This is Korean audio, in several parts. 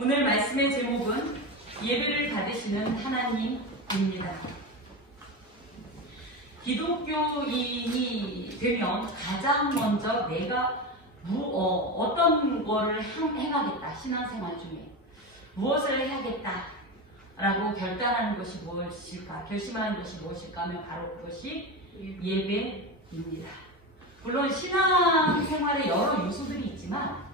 오늘 말씀의 제목은 예배를 받으시는 하나님입니다. 기독교인이 되면 가장 먼저 내가 어떤 거를 행하겠다, 신앙생활 중에 무엇을 해야겠다 라고 결단하는 것이 무엇일까, 결심하는 것이 무엇일까 하면 바로 그것이 예배입니다. 물론 신앙생활에 여러 요소들이 있지만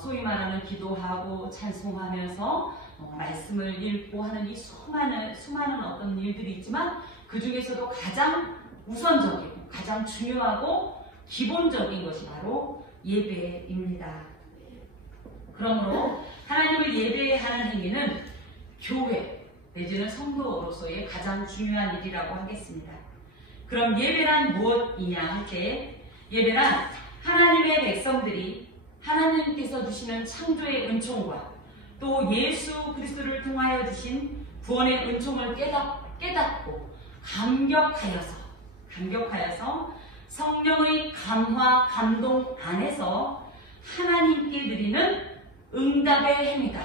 소위 말하는 기도하고 찬송하면서 말씀을 읽고 하는 이 수많은 어떤 일들이 있지만 그 중에서도 가장 우선적이고 가장 중요하고 기본적인 것이 바로 예배입니다. 그러므로 하나님을 예배하는 행위는 교회 내지는 성도로서의 가장 중요한 일이라고 하겠습니다. 그럼 예배란 무엇이냐 할 때 예배란 하나님의 백성들이 하나님께서 주시는 창조의 은총과 또 예수 그리스도를 통하여 주신 구원의 은총을 깨닫고 감격하여서 성령의 감화 감동 안에서 하나님께 드리는 응답의 행위다.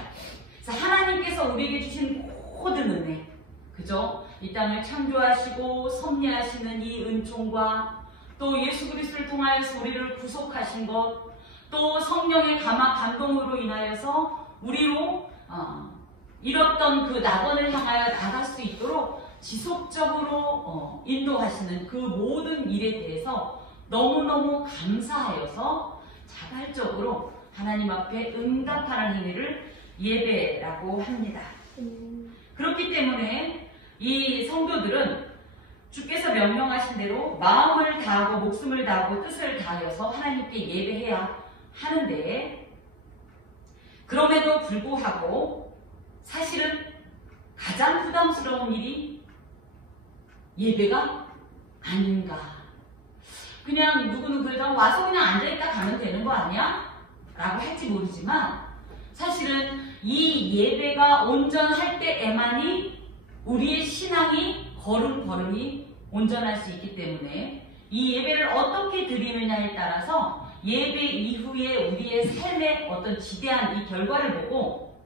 그래서 하나님께서 우리에게 주신 모든 은혜, 그죠? 이 땅을 창조하시고 섭리하시는 이 은총과 또 예수 그리스도를 통하여서 우리를 구속하신 것, 또 성령의 감화 감동으로 인하여서 우리로 잃었던 그 낙원을 향하여 나갈 수 있도록 지속적으로 인도하시는 그 모든 일에 대해서 너무너무 감사하여서 자발적으로 하나님 앞에 응답하는 행위를 예배라고 합니다. 그렇기 때문에 이 성도들은 주께서 명령하신 대로 마음을 다하고 목숨을 다하고 뜻을 다하여서 하나님께 예배해야 하는데, 그럼에도 불구하고 사실은 가장 부담스러운 일이 예배가 아닌가. 그냥 누구는 그러다 와서 그냥 앉아있다 가면 되는 거 아니야? 라고 할지 모르지만 사실은 이 예배가 온전할 때에만이 우리의 신앙이 걸음걸음이 온전할 수 있기 때문에 이 예배를 어떻게 드리느냐에 따라서 예배 이후에 우리의 삶의 어떤 지대한 이 결과를 보고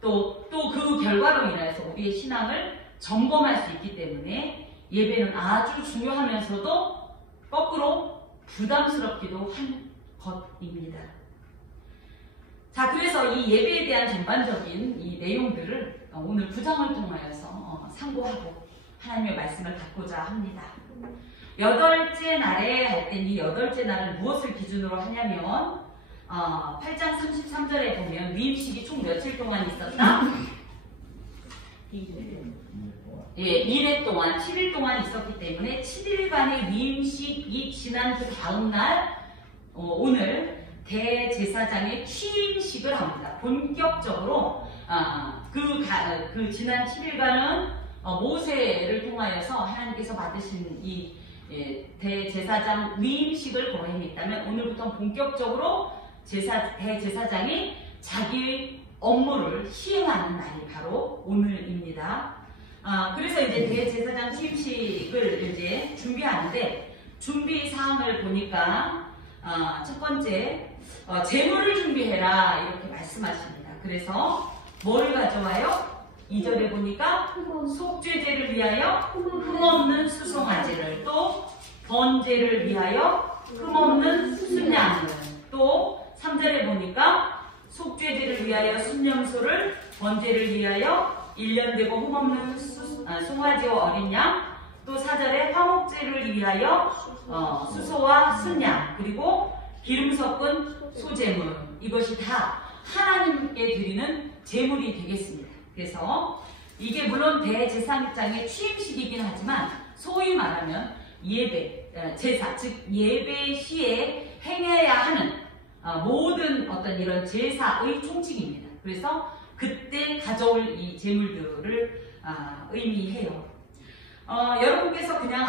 또 그 결과로 인해서 우리의 신앙을 점검할 수 있기 때문에 예배는 아주 중요하면서도 거꾸로 부담스럽기도 한 것입니다. 자, 그래서 이 예배에 대한 전반적인 이 내용들을 오늘 9장을 통하여서 상고하고 하나님의 말씀을 받고자 합니다. 여덟째 날에 할 때 이 여덟째 날은 무엇을 기준으로 하냐면 8장 33절에 보면 위임식이 총 며칠 동안 있었다? 1회 동안 7일 동안 있었기 때문에 7일간의 위임식이 지난 그 다음날 오늘 대제사장의 취임식을 합니다. 본격적으로 그 지난 7일간은 모세를 통하여서 하나님께서 받으신 이 대제사장 위임식을 거행했다면 오늘부터 본격적으로 대제사장이 자기 업무를 시행하는 날이 바로 오늘입니다. 그래서 이제 대제사장 취임식을 이제 준비하는데 준비 사항을 보니까 첫 번째 제물을 준비해라 이렇게 말씀하십니다. 그래서 뭐를 가져와요? 2절에 보니까 속죄제를 위하여 흠없는 수송아지를, 또 번제를 위하여 흠없는 순양을, 또 3절에 보니까 속죄제를 위하여 순염소를, 번제를 위하여 1년 되고 흠없는 송아지와 어린 양, 또 4절에 화목제를 위하여 수소와 순양, 그리고 기름 섞은 소제물, 이것이 다 하나님께 드리는 제물이 되겠습니다. 그래서 이게 물론 대제사장의 취임식이긴 하지만 소위 말하면 예배, 제사, 즉 예배 시에 행해야 하는 모든 어떤 이런 제사의 총칙입니다. 그래서 그때 가져올 이 제물들을 의미해요. 여러분께서 그냥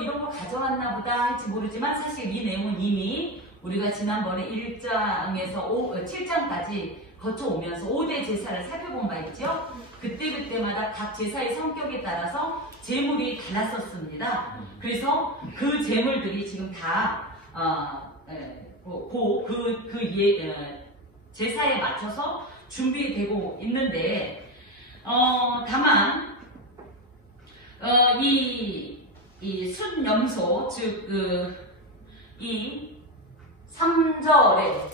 이런 거 가져왔나 보다 할지 모르지만 사실 이 내용은 이미 우리가 지난번에 1장에서 7장까지 거쳐오면서 5대 제사를 살펴본 바 있죠. 그때마다 각 제사의 성격에 따라서 제물이 달랐었습니다. 그래서 그 제물들이 지금 다 제사에 맞춰서 준비되고 있는데 다만 이 순염소 즉 이 3절에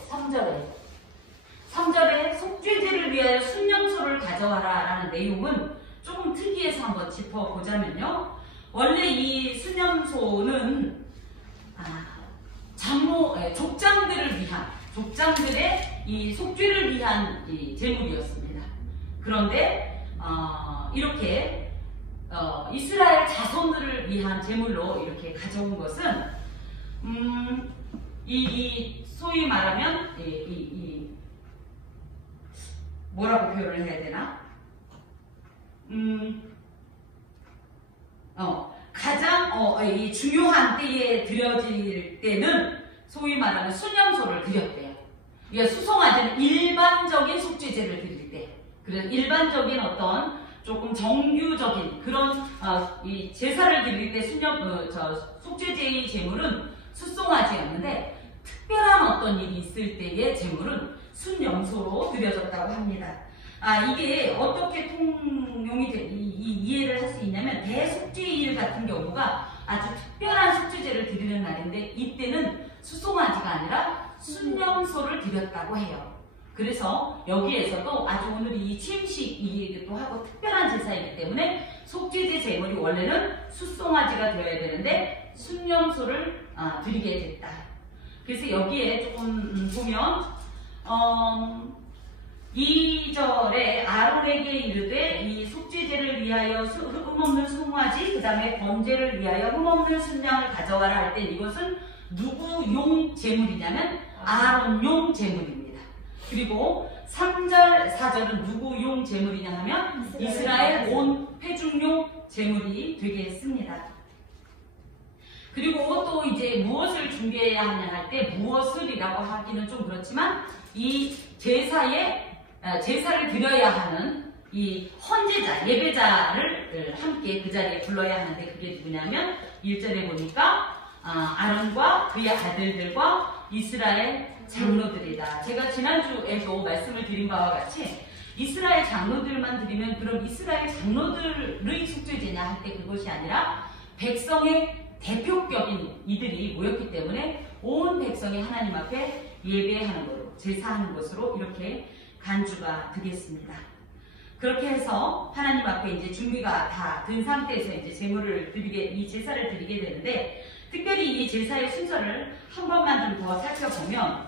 속죄제를 위하여 순염소를 가져와라 라는 내용은 조금 특이해서 한번 짚어보자면요. 원래 이 순염소는 족장들의 이 속죄를 위한 이 제물이었습니다. 그런데 이렇게 이스라엘 자손들을 위한 제물로 이렇게 가져온 것은 소위 말하면 뭐라고 표현을 해야 되나? 가장 이 중요한 때에 드려질 때는 소위 말하는 순염소를 드렸대요. 그러니까 수송아지는 일반적인 속죄제를 드릴 때, 그래서 일반적인 어떤 조금 정규적인 그런 이 제사를 드릴 때 속죄제의 제물은 수송아지였는데 특별한 어떤 일이 있을 때의 제물은 순염소로 드려졌다고 합니다. 이게 어떻게 통용이 이해를 할 수 있냐면 대속죄일 같은 경우가 아주 특별한 속죄제를 드리는 날인데 이때는 수송아지가 아니라 순염소를 드렸다고 해요. 그래서 여기에서도 아주 오늘이 이 취임식이기도 하고 특별한 제사이기 때문에 속죄제 제물이 원래는 수송아지가 되어야 되는데 순염소를 드리게 됐다. 그래서 여기에 조금 보면 2절에 아론에게 이르되 이 속죄제를 위하여 흠없는 송아지 그 다음에 번제를 위하여 흠없는 순양을 가져와라 할 때 이것은 누구 용 제물이냐면 아론용 제물입니다. 그리고 3절 4절은 누구 용 제물이냐 하면 이스라엘 온 회중용 제물이 되게 했습니다. 그리고 또 이제 무엇을 준비해야 하냐 할 때 무엇을이라고 하기는 좀 그렇지만 이 제사를 드려야 하는 이 헌제자, 예배자를 함께 그 자리에 불러야 하는데 그게 누구냐면 1절에 보니까 아론과 그의 아들들과 이스라엘 장로들이다. 제가 지난주에도 말씀을 드린 바와 같이 이스라엘 장로들만 드리면 그럼 이스라엘 장로들의 속죄제냐 할 때 그것이 아니라 백성의 대표격인 이들이 모였기 때문에 온 백성이 하나님 앞에 예배하는 것으로 제사하는 것으로 이렇게 간주가 되겠습니다. 그렇게 해서 하나님 앞에 이제 준비가 다 된 상태에서 이제 이 제사를 드리게 되는데 특별히 이 제사의 순서를 한 번만 좀 더 살펴보면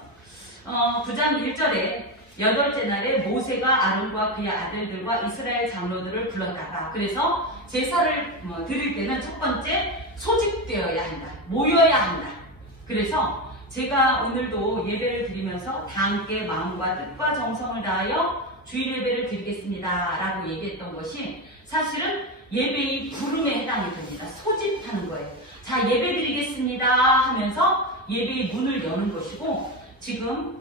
9장 1절에 8째 날에 모세가 아론과 그의 아들들과 이스라엘 장로들을 불렀다가 그래서 제사를 드릴 때는 첫 번째 소집되어야 한다. 모여야 한다. 그래서 제가 오늘도 예배를 드리면서 다 함께 마음과 뜻과 정성을 다하여 주일 예배를 드리겠습니다 라고 얘기했던 것이 사실은 예배의 부름에 해당이 됩니다. 소집하는 거예요. 자, 예배 드리겠습니다 하면서 예배의 문을 여는 것이고 지금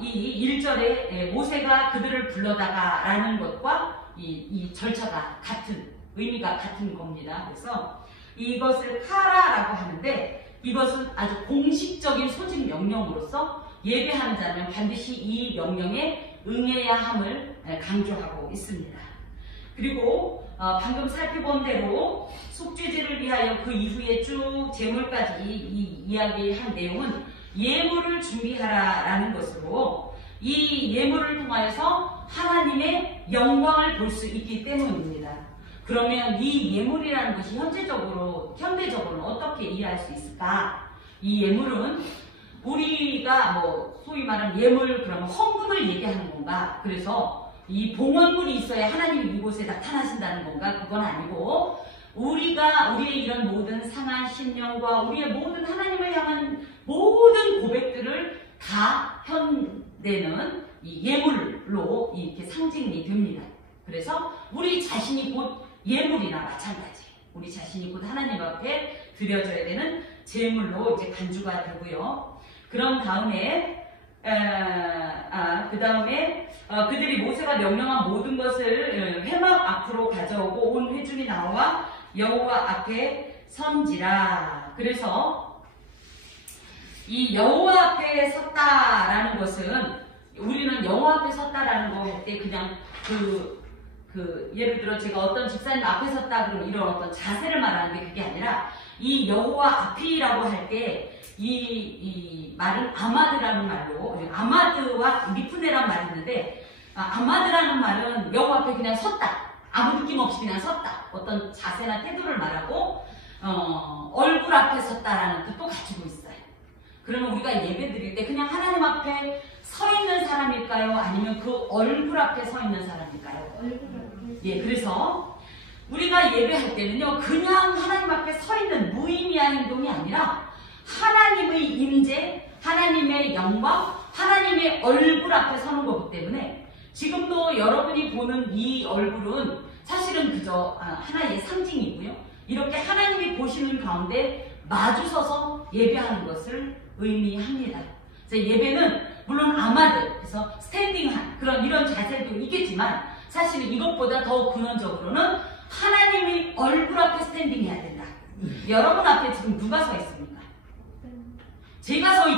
이 1절에 모세가 그들을 불러다가 라는 것과 이 절차가 의미가 같은 겁니다. 그래서 이것을 카라라고 하는데 이것은 아주 공식적인 소집 명령으로서 예배하는 자는 반드시 이 명령에 응해야 함을 강조하고 있습니다. 그리고 방금 살펴본 대로 속죄제를 위하여 그 이후에 쭉 제물까지 이야기한 내용은 예물을 준비하라라는 것으로 이 예물을 통하여서 하나님의 영광을 볼 수 있기 때문입니다. 그러면 이 예물이라는 것이 현대적으로는 어떻게 이해할 수 있을까? 이 예물은 우리가 소위 말하는 예물 그러면 헌금을 얘기하는 건가? 그래서 이 봉헌물이 있어야 하나님이 이곳에 나타나신다는 건가? 그건 아니고 우리의 이런 모든 상한 신령과 우리의 모든 하나님을 향한 모든 고백들을 다 현대는 이 예물로 이렇게 상징이 됩니다. 그래서 우리 자신이 곧 예물이나 마찬가지. 우리 자신이 곧 하나님 앞에 드려져야 되는 제물로 이제 간주가 되고요. 그런 다음에 그들이 모세가 명령한 모든 것을 회막 앞으로 가져오고 온 회중이 나와 여호와 앞에 선지라. 그래서 이 여호와 앞에 섰다라는 것은 우리는 여호와 앞에 섰다라는 거 할 때 그냥 예를 들어 제가 어떤 집사님 앞에 섰다 그러면 이런 어떤 자세를 말하는데 그게 아니라 이 여호와 앞이라고 할 때 이 말은 아마드라는 말로 아마드와 리프네란 말이 있는데 아마드라는 말은 여호와 앞에 그냥 섰다. 아무 느낌 없이 그냥 섰다. 어떤 자세나 태도를 말하고 얼굴 앞에 섰다라는 뜻도 가지고 있어요. 그러면 우리가 예배 드릴 때 그냥 하나님 앞에 서 있는 사람일까요? 아니면 그 얼굴 앞에 서 있는 사람일까요? 예, 그래서 우리가 예배할 때는요, 그냥 하나님 앞에 서 있는 무의미한 행동이 아니라 하나님의 임재, 하나님의 영광, 하나님의 얼굴 앞에 서는 거기 때문에 지금도 여러분이 보는 이 얼굴은 사실은 그저 하나의 상징이고요. 이렇게 하나님이 보시는 가운데 마주서서 예배하는 것을 의미합니다. 그래서 예배는 물론 아마드, 그래서 스탠딩한 이런 자세도 있겠지만 사실은 이것보다 더 근원적으로는 하나님의 얼굴 앞에 스탠딩해야 된다. 여러분 앞에 지금 누가 서 있습니까? 제가 서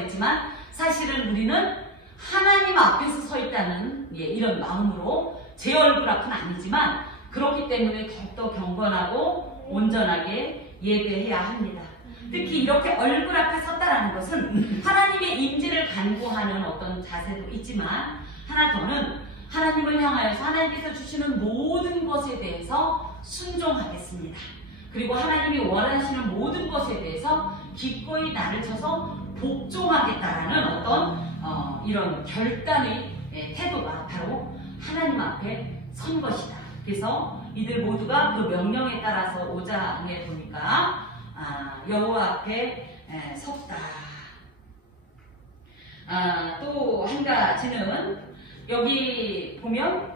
있지만 사실은 우리는 하나님 앞에서 서 있다는 이런 마음으로 제 얼굴 앞은 아니지만 그렇기 때문에 더욱더 경건하고 온전하게 예배해야 합니다. 특히 이렇게 얼굴 앞에 섰다라는 것은 하나님의 임재를 간구하는 어떤 자세도 있지만 하나 더는 하나님을 향하여서 하나님께서 주시는 모든 것에 대해서 순종하겠습니다. 그리고 하나님이 원하시는 모든 것에 대해서 기꺼이 나를 쳐서 복종하겠다라는 어떤 이런 결단의 태도가 바로 하나님 앞에 선 것이다. 그래서 이들 모두가 그 명령에 따라서 5장에 보니까 여호와 앞에 섰다. 또 한 가지는 여기 보면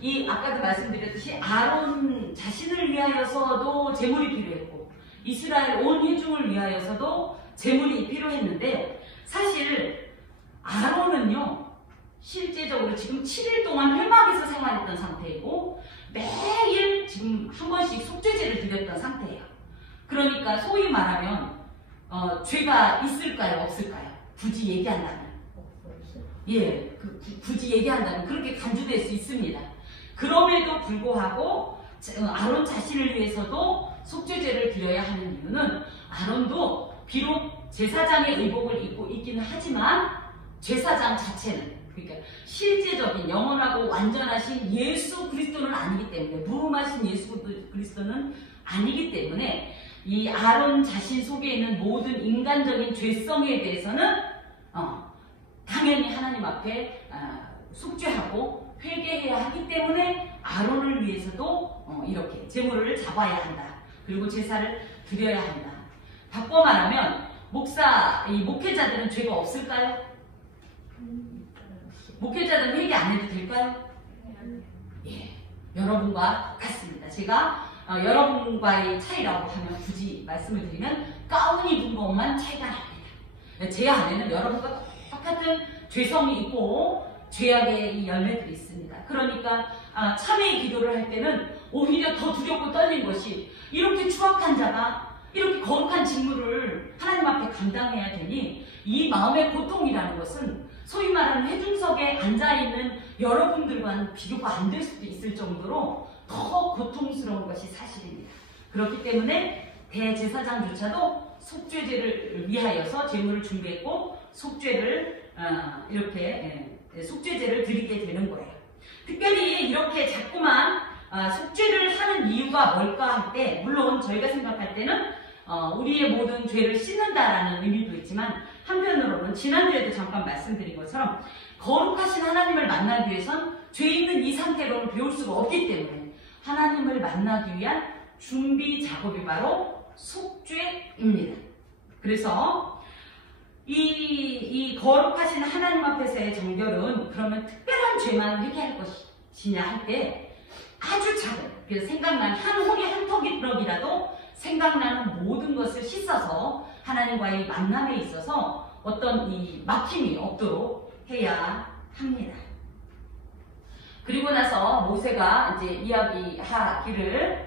이 아까도 말씀드렸듯이 아론 자신을 위하여서도 제물이 필요했고 이스라엘 온 회중을 위하여서도 제물이 필요했는데 사실 아론은요 실제적으로 지금 7일 동안 회막에서 생활했던 상태이고 매일 지금 한 번씩 속죄제를 드렸던 상태예요. 그러니까 소위 말하면 죄가 있을까요? 없을까요? 굳이 얘기한다면 굳이 얘기한다면 그렇게 간주될 수 있습니다. 그럼에도 불구하고 아론 자신을 위해서도 속죄제를 드려야 하는 이유는 아론도 비록 제사장의 의복을 입고 있기는 하지만 제사장 자체는 그러니까 실제적인 영원하고 완전하신 예수 그리스도는 아니기 때문에 무음하신 예수 그리스도는 아니기 때문에 이 아론 자신 속에 있는 모든 인간적인 죄성에 대해서는 당연히 하나님 앞에 속죄하고 회개해야 하기 때문에 아론을 위해서도 이렇게 제물을 잡아야 한다. 그리고 제사를 드려야 한다. 바꿔 말하면 목회자들은 죄가 없을까요? 목회자들은 회개 안 해도 될까요? 예, 여러분과 같습니다. 제가 여러분과의 차이라고 하면 굳이 말씀을 드리면 가운 입은 것만 차이가 납니다. 제 안에는 여러분과 똑같은 죄성이 있고 죄악의 이 열매들이 있습니다. 그러니까 참회의 기도를 할 때는 오히려 더 두렵고 떨린 것이 이렇게 추악한 자가 이렇게 거룩한 직무를 하나님 앞에 감당해야 되니 이 마음의 고통이라는 것은 소위 말하는 회중석에 앉아있는 여러분들과는 비교가 안 될 수도 있을 정도로 더 고통스러운 것이 사실입니다. 그렇기 때문에 대제사장조차도 속죄제를 위하여서 제물을 준비했고 속죄제를 드리게 되는 거예요. 특별히 이렇게 자꾸만 속죄를 하는 이유가 뭘까 할 때 물론 저희가 생각할 때는 우리의 모든 죄를 씻는다라는 의미도 있지만 한편으로는 지난주에도 잠깐 말씀드린 것처럼 거룩하신 하나님을 만나기 위해선 죄 있는 이 상태로는 배울 수가 없기 때문에 하나님을 만나기 위한 준비 작업이 바로 속죄입니다. 그래서 이 거룩하신 하나님 앞에서의 정결은 그러면 특별한 죄만 회개할 것이냐 할 때 아주 작은 그래서 생각난 한 호리 한 턱이라도 생각나는 모든 것을 씻어서 하나님과의 만남에 있어서 어떤 이 막힘이 없도록 해야 합니다. 그리고 나서 모세가 이제 이야기하기를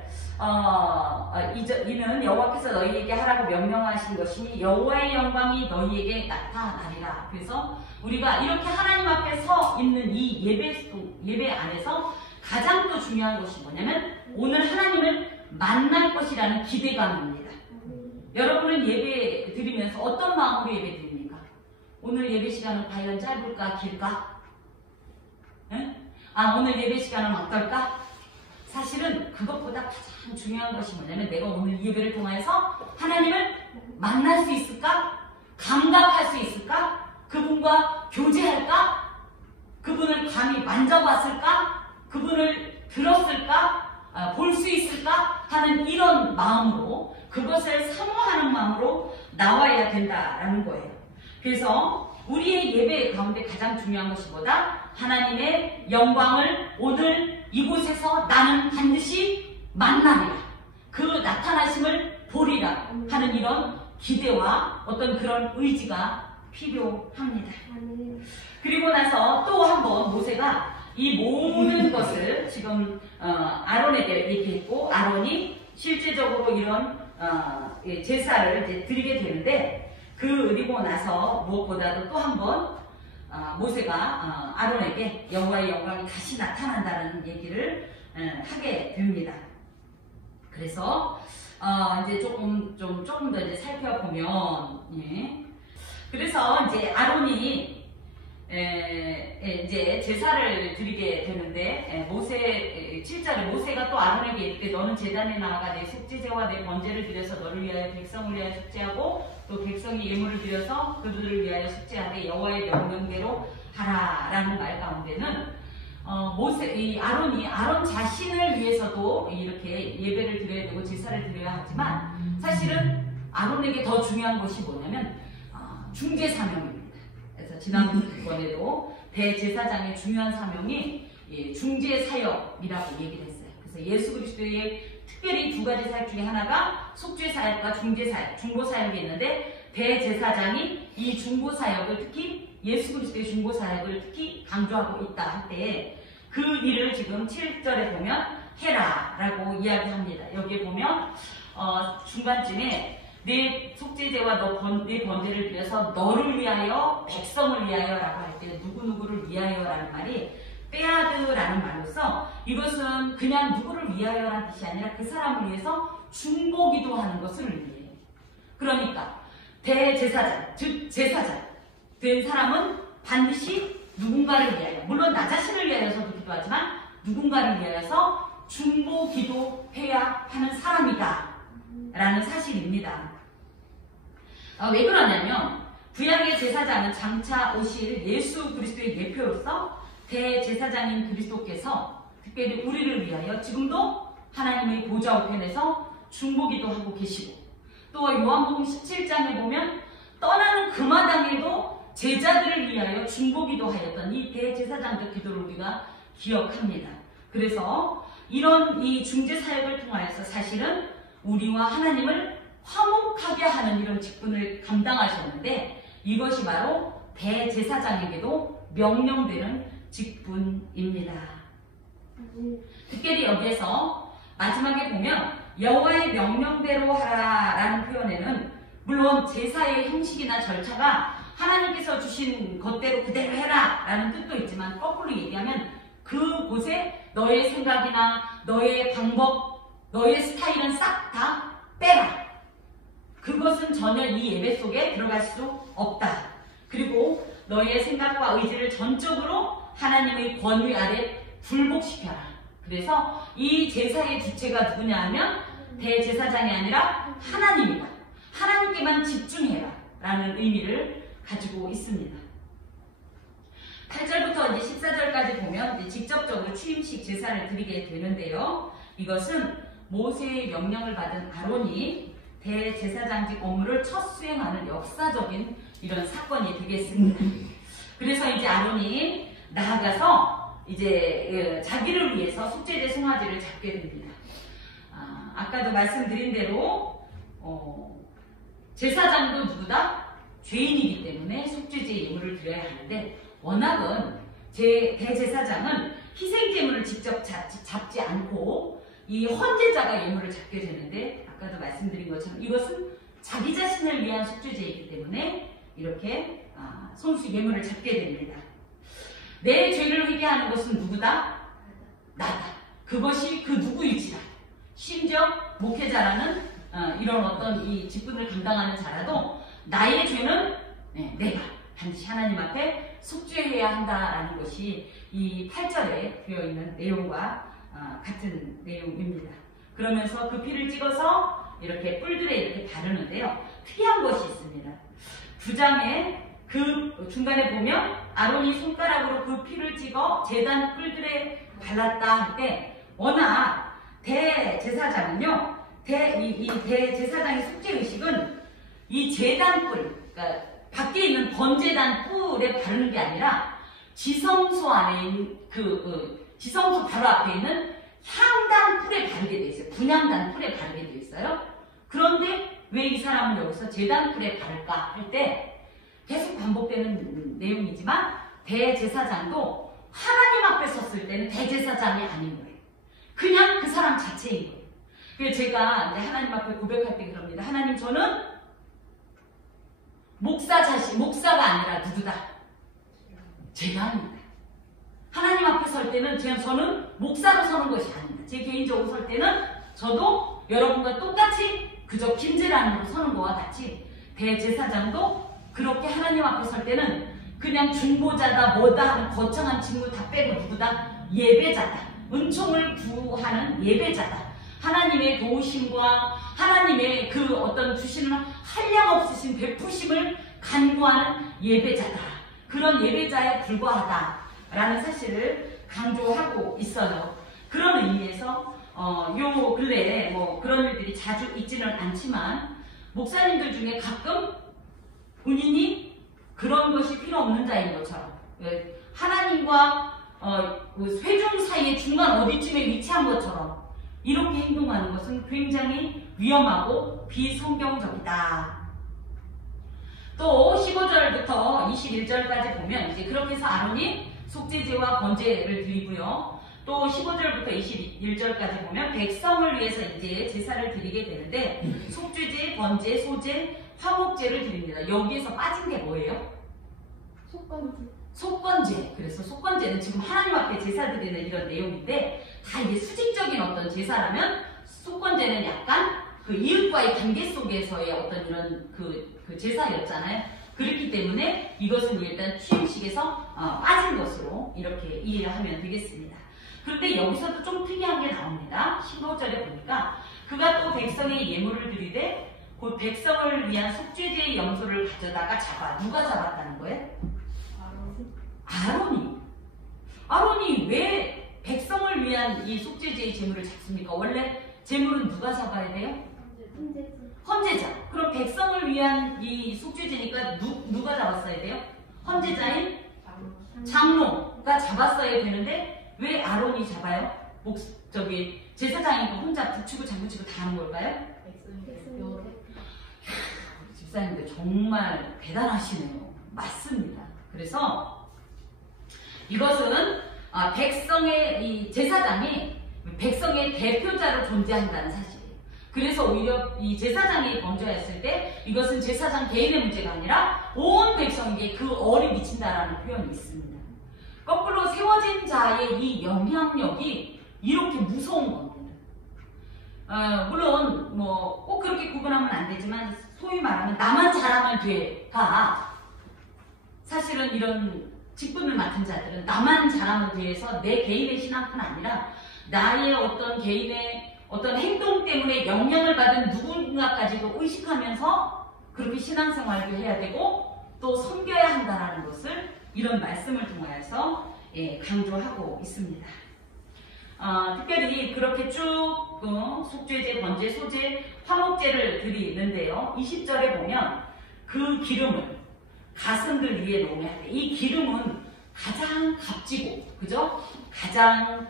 이는 여호와께서 너희에게 하라고 명령하신 것이니 여호와의 영광이 너희에게 나타나리라. 그래서 우리가 이렇게 하나님 앞에 서 있는 이 예배 안에서 가장 또 중요한 것이 뭐냐면 오늘 하나님을 만날 것이라는 기대감입니다. 여러분은 예배 드리면서 어떤 마음으로 예배 드립니까? 오늘 예배 시간은 과연 짧을까 길까? 응? 오늘 예배 시간은 어떨까? 사실은 그것보다 가장 중요한 것이 뭐냐면 내가 오늘 예배를 통해서 하나님을 만날 수 있을까? 감각할 수 있을까? 그분과 교제할까? 그분을 감히 만져봤을까? 그분을 들었을까? 볼 수 있을까? 하는 이런 마음으로 그것을 사모하는 마음으로 나와야 된다라는 거예요. 그래서 우리의 예배 가운데 가장 중요한 것이 뭐다? 하나님의 영광을 오늘 이곳에서 나는 반드시 만나리라. 그 나타나심을 보리라 하는 이런 기대와 어떤 그런 의지가 필요합니다. 그리고 나서 또 한 번 모세가 이 모든 것을 지금 아론에게 얘기했고 아론이 실제적으로 이런 제사를 이제 드리게 되는데 그리고 나서 무엇보다도 또 한 번 모세가 아론에게 여호와의 영광이 다시 나타난다는 얘기를 하게 됩니다. 그래서 이제 조금 더 이제 살펴보면 그래서 이제 아론이 이제 제사를 드리게 되는데 모세 7절에 모세가 또 아론에게 이르되 너는 제단에 나아가 내 속죄제와 내 번제를 드려서 너를 위하여 백성을 위하여 속죄하고 또 백성이 예물을 드려서 그들을 위하여 속죄하되 여호와의 명령대로 하라라는 말 가운데는 아론이 아론 자신을 위해서도 이렇게 예배를 드려야 되고 제사를 드려야 하지만 사실은 아론에게 더 중요한 것이 뭐냐면 중재 사명입니다. 그래서 지난번에도 대제사장의 중요한 사명이 중재 사역이라고 얘기를 했어요. 그래서 예수 그리스도의 특별히 두 가지 사역 중에 하나가 속죄 사역과 중재 사역, 중보 사역이 있는데 대제사장이 이 중보 사역을 특히 예수 그리스도의 중보 사역을 특히 강조하고 있다 할 때 그 일을 지금 7절에 보면 해라라고 이야기합니다. 여기에 보면 중간쯤에 내 속죄제와 내 번제를 드려서 너를 위하여 백성을 위하여 라고 할 때 누구누구를 위하여 라는 말이 빼앗으라는 말로서 이것은 그냥 누구를 위하여 라는 뜻이 아니라 그 사람을 위해서 중보기도 하는 것을 의미해요. 그러니까 대제사장, 즉 제사장 된 사람은 반드시 누군가를 위하여, 물론 나 자신을 위하여서도 기도하지만 누군가를 위하여서 중보 기도해야 하는 사람이다 라는 사실입니다. 왜 그러냐면 구약의 제사장은 장차 오실 예수 그리스도의 예표로서 대제사장인 그리스도께서 특별히 우리를 위하여 지금도 하나님의 보좌 우편에서 중보기도 하고 계시고 또 요한복음 17장에 보면 떠나는 그 마당에도 제자들을 위하여 중보기도 하였던 이 대제사장적 기도를 우리가 기억합니다. 그래서 이런 이 중재 사역을 통하여서 사실은 우리와 하나님을 화목하게 하는 이런 직분을 감당하셨는데 이것이 바로 대제사장에게도 명령되는 직분입니다. 특별히 여기에서 마지막에 보면 여호와의 명령대로 하라라는 표현에는 물론 제사의 형식이나 절차가 하나님께서 주신 것대로 그대로 해라 라는 뜻도 있지만 거꾸로 얘기하면 그곳에 너의 생각이나 너의 방법, 너의 스타일은 싹 다 빼라. 그것은 전혀 이 예배 속에 들어갈 수 없다. 그리고 너의 생각과 의지를 전적으로 하나님의 권위 아래 굴복시켜라. 그래서 이 제사의 주체가 누구냐 하면 대제사장이 아니라 하나님이다. 하나님께만 집중해라 라는 의미를 가지고 있습니다. 8절부터 이제 14절까지 보면 이제 직접적으로 취임식 제사를 드리게 되는데요. 이것은 모세의 명령을 받은 아론이 대제사장직 업무를 첫 수행하는 역사적인 이런 사건이 되겠습니다. 그래서 이제 아론이 나아가서 이제 자기를 위해서 속죄제 송아지를 잡게 됩니다. 아까도 말씀드린 대로 제사장도 누구다? 죄인이기 때문에 속죄제 예물을 드려야 하는데 워낙은 대제사장은 희생제물을 직접 잡지 않고 이 헌제자가 예물을 잡게 되는데, 아까도 말씀드린 것처럼 이것은 자기 자신을 위한 속죄제이기 때문에 이렇게 손수 예물을 잡게 됩니다. 내 죄를 회개하는 것은 누구다? 나다. 그것이 그 누구일지라. 심지어 목회자라는 이런 어떤 이 직분을 감당하는 자라도 나의 죄는 내가 반드시 하나님 앞에 속죄해야 한다라는 것이 이 8절에 되어있는 내용과 같은 내용입니다. 그러면서 그 피를 찍어서 이렇게 뿔들에 이렇게 바르는데요. 특이한 것이 있습니다. 9장에 그 중간에 보면 아론이 손가락으로 그 피를 찍어 제단 뿔들에 발랐다 할 때, 워낙 대제사장은요, 이 대제사장의 속죄의식은 이 제단 뿔, 그러니까 밖에 있는 번제단 뿔에 바르는 게 아니라 지성소 안에 있는 지성소 바로 앞에 있는 향단 뿔에 바르게 돼 있어요. 분향단 뿔에 바르게 돼 있어요. 그런데 왜 이 사람은 여기서 제단 뿔에 바를까 할 때 계속 반복되는 내용이지만, 대제사장도 하나님 앞에 섰을 때는 대제사장이 아닌 거예요. 그냥 그 사람 자체인 거예요. 그래서 제가 이제 하나님 앞에 고백할 때 그럽니다. 하나님, 저는 목사가 아니라 누구다? 제가 아닙니다. 하나님 앞에 설 때는 저는 목사로 서는 것이 아닙니다. 제 개인적으로 설 때는 저도 여러분과 똑같이 그저 김제란으로 서는 것과 같이 대제사장도 그렇게 하나님 앞에 설 때는 그냥 중보자다 뭐다 하는 거창한 직무 다 빼고 누구다? 예배자다. 은총을 구하는 예배자다. 하나님의 도우심과 하나님의 그 어떤 주시는 한량없으신 베푸심을 간구하는 예배자다. 그런 예배자에 불과하다라는 사실을 강조하고 있어요. 그런 의미에서 요 근래에 그런 일들이 자주 있지는 않지만, 목사님들 중에 가끔 본인이 그런 것이 필요 없는 자인 것처럼, 하나님과 회중 사이의 중간 어디쯤에 위치한 것처럼 이렇게 행동하는 것은 굉장히 위험하고 비성경적이다. 또 15절부터 21절까지 보면 이제 그렇게 해서 아론이 속죄제와 번제를 드리고요. 또 15절부터 21절까지 보면 백성을 위해서 이제 제사를 드리게 되는데, 속죄제, 번제, 소제, 화목제를 드립니다. 여기에서 빠진 게 뭐예요? 속건제. 그래서 속건제는 지금 하나님 앞에 제사 드리는 이런 내용인데, 다 이게 수직적인 어떤 제사라면 속건제는 약간 그 이웃과의 관계 속에서의 어떤 이런 그 제사였잖아요. 그렇기 때문에 이것은 일단 취임식에서 빠진 것으로 이렇게 이해하면 되겠습니다. 그런데 여기서도 좀 특이한 게 나옵니다. 15절에 보니까 그가 또 백성의 예물을 드리되 곧 백성을 위한 속죄제의 염소를 가져다가 누가 잡았다는 거예요? 아론이 왜 백성을 위한 이 속죄제의 제물을 잡습니까? 원래 제물은 누가 잡아야 돼요? 헌제자. 그럼 백성을 위한 이 속죄제니까 누가 잡았어야 돼요? 헌제자인 장로가 잡았어야 되는데 왜 아론이 잡아요? 제사장이니까 혼자 붙이고 장구치고 다 하는 걸까요? 집사님들 정말 대단하시네요. 맞습니다. 그래서 이것은 백성의 이 제사장이 백성의 대표자로 존재한다는 사실이에요. 그래서 오히려 이 제사장이 범죄했을 때 이것은 제사장 개인의 문제가 아니라 온 백성에게 그 얼이 미친다라는 표현이 있습니다. 거꾸로 세워진 자의 이 영향력이 이렇게 무서운 겁니다. 물론 꼭 그렇게 구분하면 안 되지만, 소위 말하면 나만 잘하면 돼가 사실은 이런 직분을 맡은 자들은 나만 잘하면 돼서 내 개인의 신앙뿐 아니라 나의 어떤 개인의 어떤 행동 때문에 영향을 받은 누군가까지도 의식하면서 그렇게 신앙생활도 해야 되고 또 섬겨야 한다는 것을 이런 말씀을 통하여서 강조하고 있습니다. 특별히 그렇게 쭉 속죄제, 번제, 소제, 화목제를 드리는데요. 20절에 보면 그 기름을 가슴들 위에 놓으면 할 때, 이 기름은 가장 값지고, 그죠? 가장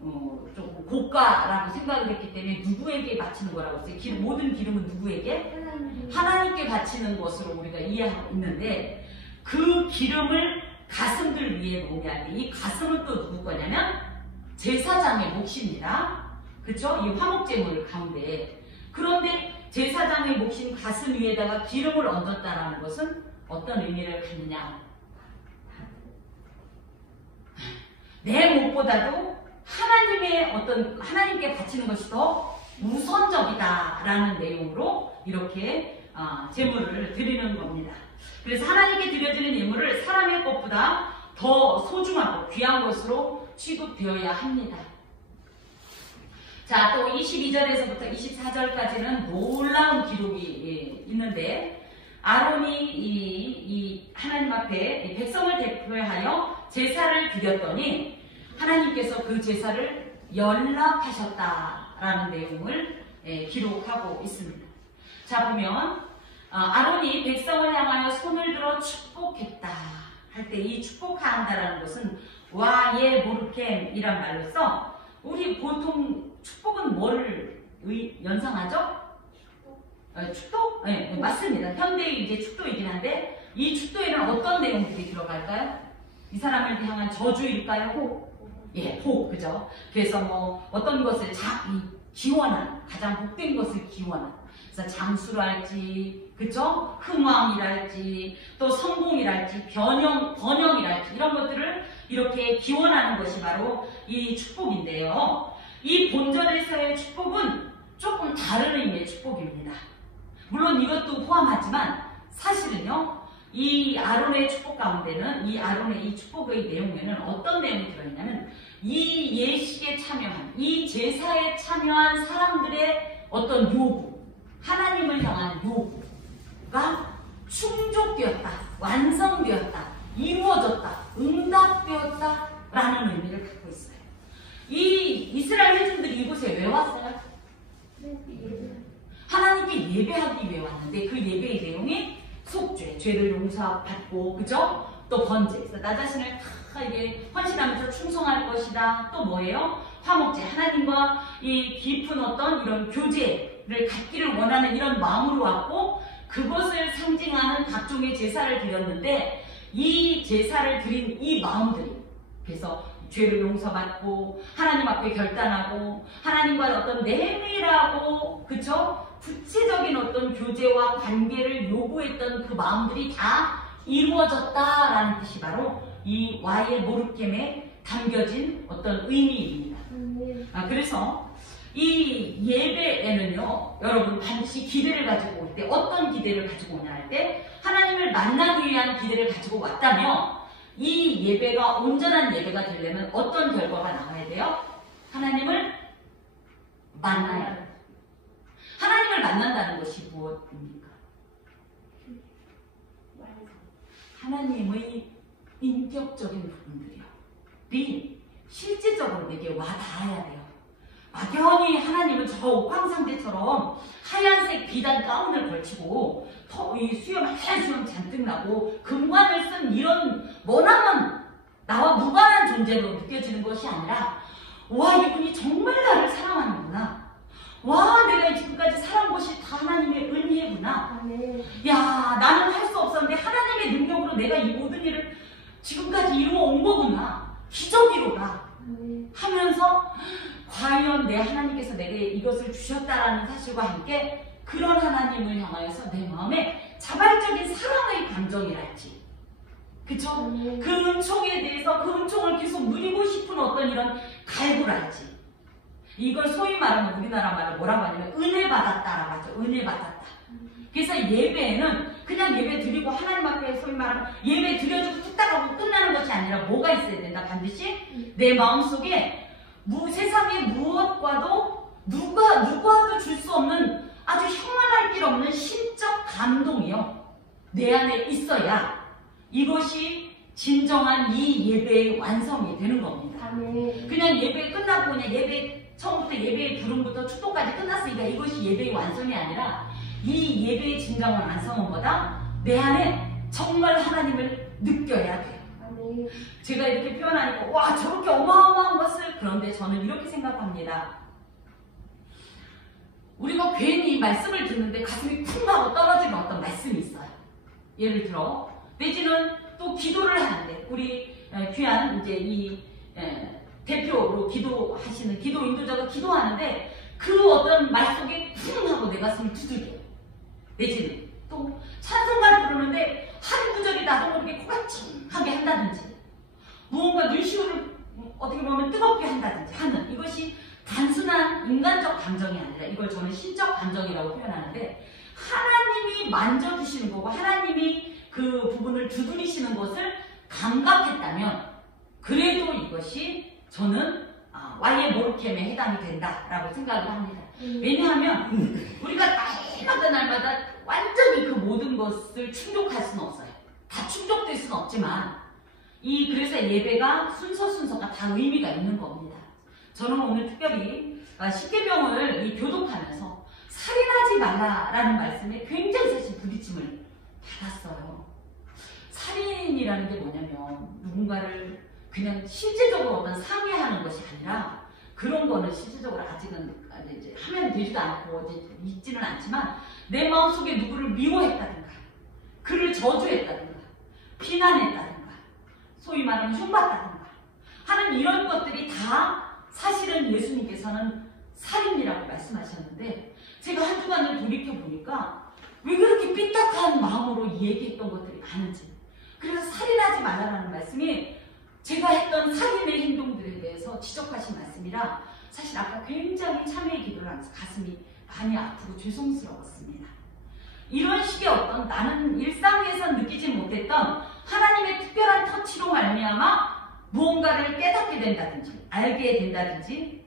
좀 고가라고 생각을 했기 때문에 누구에게 바치는 거라고 했어요? 모든 기름은 누구에게? 하나님께 바치는 것으로 우리가 이해하고 있는데, 그 기름을 가슴들 위에 놓으면 이 가슴은 또 누구 거냐면 제사장의 몫입니다. 그쵸? 이 화목제물 가운데. 그런데 제사장의 몫인 가슴 위에다가 기름을 얹었다라는 것은 어떤 의미를 갖느냐? 내 몫보다도 하나님의 하나님께 바치는 것이 더 우선적이다라는 내용으로 이렇게 제물을 드리는 겁니다. 그래서 하나님께 드려지는 예물을 사람의 것보다 더 소중하고 귀한 것으로 취급되어야 합니다. 자, 또 22절에서부터 24절까지는 놀라운 기록이 있는데 아론이 이 하나님 앞에 백성을 대표하여 제사를 드렸더니 하나님께서 그 제사를 연락하셨다라는 내용을 기록하고 있습니다. 자, 보면 아론이 백성을 향하여 손을 들어 축복했다 할 때 이 축복한다라는 것은 와예 모르켐이란 말로써 우리 보통 축복은 뭐를 연상하죠? 축도? 네, 맞습니다. 현대의 이제 축도이긴 한데 이 축도에는 어떤 내용들이 들어갈까요? 이 사람을 향한 저주일까요? 예, 그죠? 그래서 뭐 어떤 것을 기원한, 가장 복된 것을 기원한, 그래서 장수랄지, 그죠? 흥왕이랄지, 또 성공이랄지, 번영이랄지 이런 것들을 이렇게 기원하는 것이 바로 이 축복인데요. 이 본절에서의 축복은 조금 다른 의미의 축복입니다. 물론 이것도 포함하지만 사실은요. 이 아론의 축복 가운데는 이 아론의 이 축복의 내용에는 어떤 내용이 들어있냐면 이 예식에 참여한, 이 제사에 참여한 사람들의 어떤 요구, 하나님을 향한 요구가 충족되었다, 완성되었다, 이루어졌다, 응답되었다 라는 의미를 갖고 있어요. 이 이스라엘 회중들이 이곳에 왜 왔어요? 하나님께 예배하기 위해 왔는데 그 예배의 내용이 속죄, 죄를 용서받고, 그죠? 또 번제, 그래서 나 자신을 다 이게 헌신하면서 충성할 것이다. 또 뭐예요? 화목제, 하나님과 이 깊은 어떤 이런 교제를 갖기를 원하는 이런 마음으로 왔고, 그것을 상징하는 각종의 제사를 드렸는데, 이 제사를 드린 이 마음들이, 그래서 죄를 용서받고, 하나님 앞에 결단하고, 하나님과 어떤 내밀하고, 그쵸? 구체적인 어떤 교제와 관계를 요구했던 그 마음들이 다 이루어졌다라는 뜻이 바로 이 와예 모르켐에 담겨진 어떤 의미입니다. 그래서 이 예배에는요, 여러분 반드시 기대를 가지고 올 때, 어떤 기대를 가지고 오냐 할 때, 하나님을 만나기 위한 기대를 가지고 왔다면, 이 예배가 온전한 예배가 되려면 어떤 결과가 나와야 돼요? 하나님을 만나야 돼요. 하나님을 만난다는 것이 무엇입니까? 하나님의 인격적인 부분들이요. 실제적으로 내게 와닿아야 돼요. 막연히 하나님은 저 옥황상제처럼 하얀색 비단 가운을 걸치고 수염 하얀 수염 잔뜩 나고 금관을 쓴 이런 머나먼 나와 무관한 존재로 느껴지는 것이 아니라 와, 이분이 정말 나를 사랑하는구나. 와, 내가 지금까지 살아온 것이 다 하나님의 은혜구나. 야, 나는 할 수 없었는데 하나님의 능력으로 내가 이 모든 일을 지금까지 이루어 온 거구나. 기적이로다. 하면서 과연 내 하나님께서 내게 이것을 주셨다라는 사실과 함께 그런 하나님을 향하여서 내 마음에 자발적인 사랑의 감정이랄지, 그쵸? 그 은총에 대해서 그 은총을 계속 누리고 싶은 어떤 이런 갈구랄지, 이걸 소위 말하면 우리나라 말로 뭐라고 하냐면 은혜 받았다라고 하죠. 은혜 받았다. 그래서 예배에는 그냥 예배 드리고 하나님 앞에 소위 말하면 예배 드려주고 뚝딱 하고 끝나는 것이 아니라 뭐가 있어야 된다. 반드시 내 마음속에 세상의 무엇과도 누구와도 줄 수 없는 아주 형언할 길 없는 신적 감동이요, 내 안에 있어야 이것이 진정한 이 예배의 완성이 되는 겁니다. 그냥 예배 끝나고 그냥 처음부터 예배의 부름부터 축도까지 끝났으니까 이것이 예배의 완성이 아니라 이 예배의 진정한 완성은 뭐다? 내 안에 정말 하나님을 느껴야 돼요. 제가 이렇게 표현하니까 와, 저렇게 어마어마한 것을, 그런데 저는 이렇게 생각합니다. 우리가 괜히 말씀을 듣는데 가슴이 쿵 하고 떨어지는 어떤 말씀이 있어요. 예를 들어 내지는 또 기도를 하는데 우리 귀한 이제 이 대표로 기도하시는 기도 인도자가 기도하는데 그 어떤 말 속에 쿵 하고 내 가슴을 두들겨. 내지는 또 찬송가를 부르는데 한 구절이 나도 모르게 코가 찡하게 한다든지 무언가 눈시울을 어떻게 보면 뜨겁게 한다든지 하는 이것이 단순한 인간적 감정이 아니라 이걸 저는 신적 감정이라고 표현하는데 하나님이 만져주시는 거고 하나님이 그 부분을 두드리시는 것을 감각했다면 그래도 이것이 저는 Y의 모르켐에 해당이 된다라고 생각을 합니다. 왜냐하면 우리가 날마다 완전히 그 모든 것을 충족할 수는 없어요. 다 충족될 수는 없지만 그래서 예배가 순서가 다 의미가 있는 겁니다. 저는 오늘 특별히 십계명을 교독하면서 살인하지 말라라는 말씀에 굉장히 사실 부딪힘을 받았어요. 살인이라는 게 뭐냐면 누군가를 그냥 실제적으로 어떤 상해하는 것이 아니라 그런 거는 실제적으로 아직은 이제 하면 되지도 않고 이제 있지는 않지만 내 마음속에 누구를 미워했다든가 그를 저주했다든가 비난했다든가 소위 말하면 흉봤다든가 하는 이런 것들이 다 사실은 예수님께서는 살인이라고 말씀하셨는데 제가 한 주간을 돌이켜보니까 왜 그렇게 삐딱한 마음으로 얘기했던 것들이 많은지 그래서 살인하지 말라라는 말씀이 제가 했던 살인의 행동들에 대해서 지적하신 말씀이라 사실 아까 굉장히 참회의 기도를 하면서 가슴이 많이 아프고 죄송스러웠습니다. 이런 식의 어떤 나는 일상에서 느끼지 못했던 하나님의 특별한 터치로 말미암아 무언가를 깨닫게 된다든지 알게 된다든지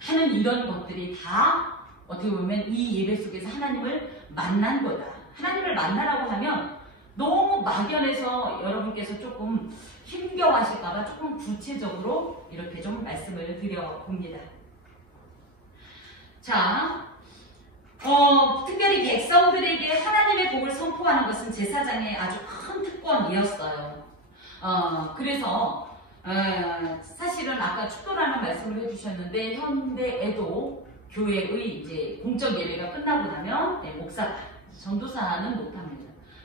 하는 이런 것들이 다 어떻게 보면 이 예배 속에서 하나님을 만난 거다. 하나님을 만나라고 하면 너무 막연해서 여러분께서 조금 힘겨워하실까봐 조금 구체적으로 이렇게 좀 말씀을 드려봅니다. 자, 특별히 백성들에게 하나님의 복을 선포하는 것은 제사장의 아주 큰 특권이었어요. 그래서 사실은 아까 축도라는 말씀을 해주셨는데 현대에도 교회의 이제 공적 예배가 끝나고 나면 목사가 전도사는 못합니다.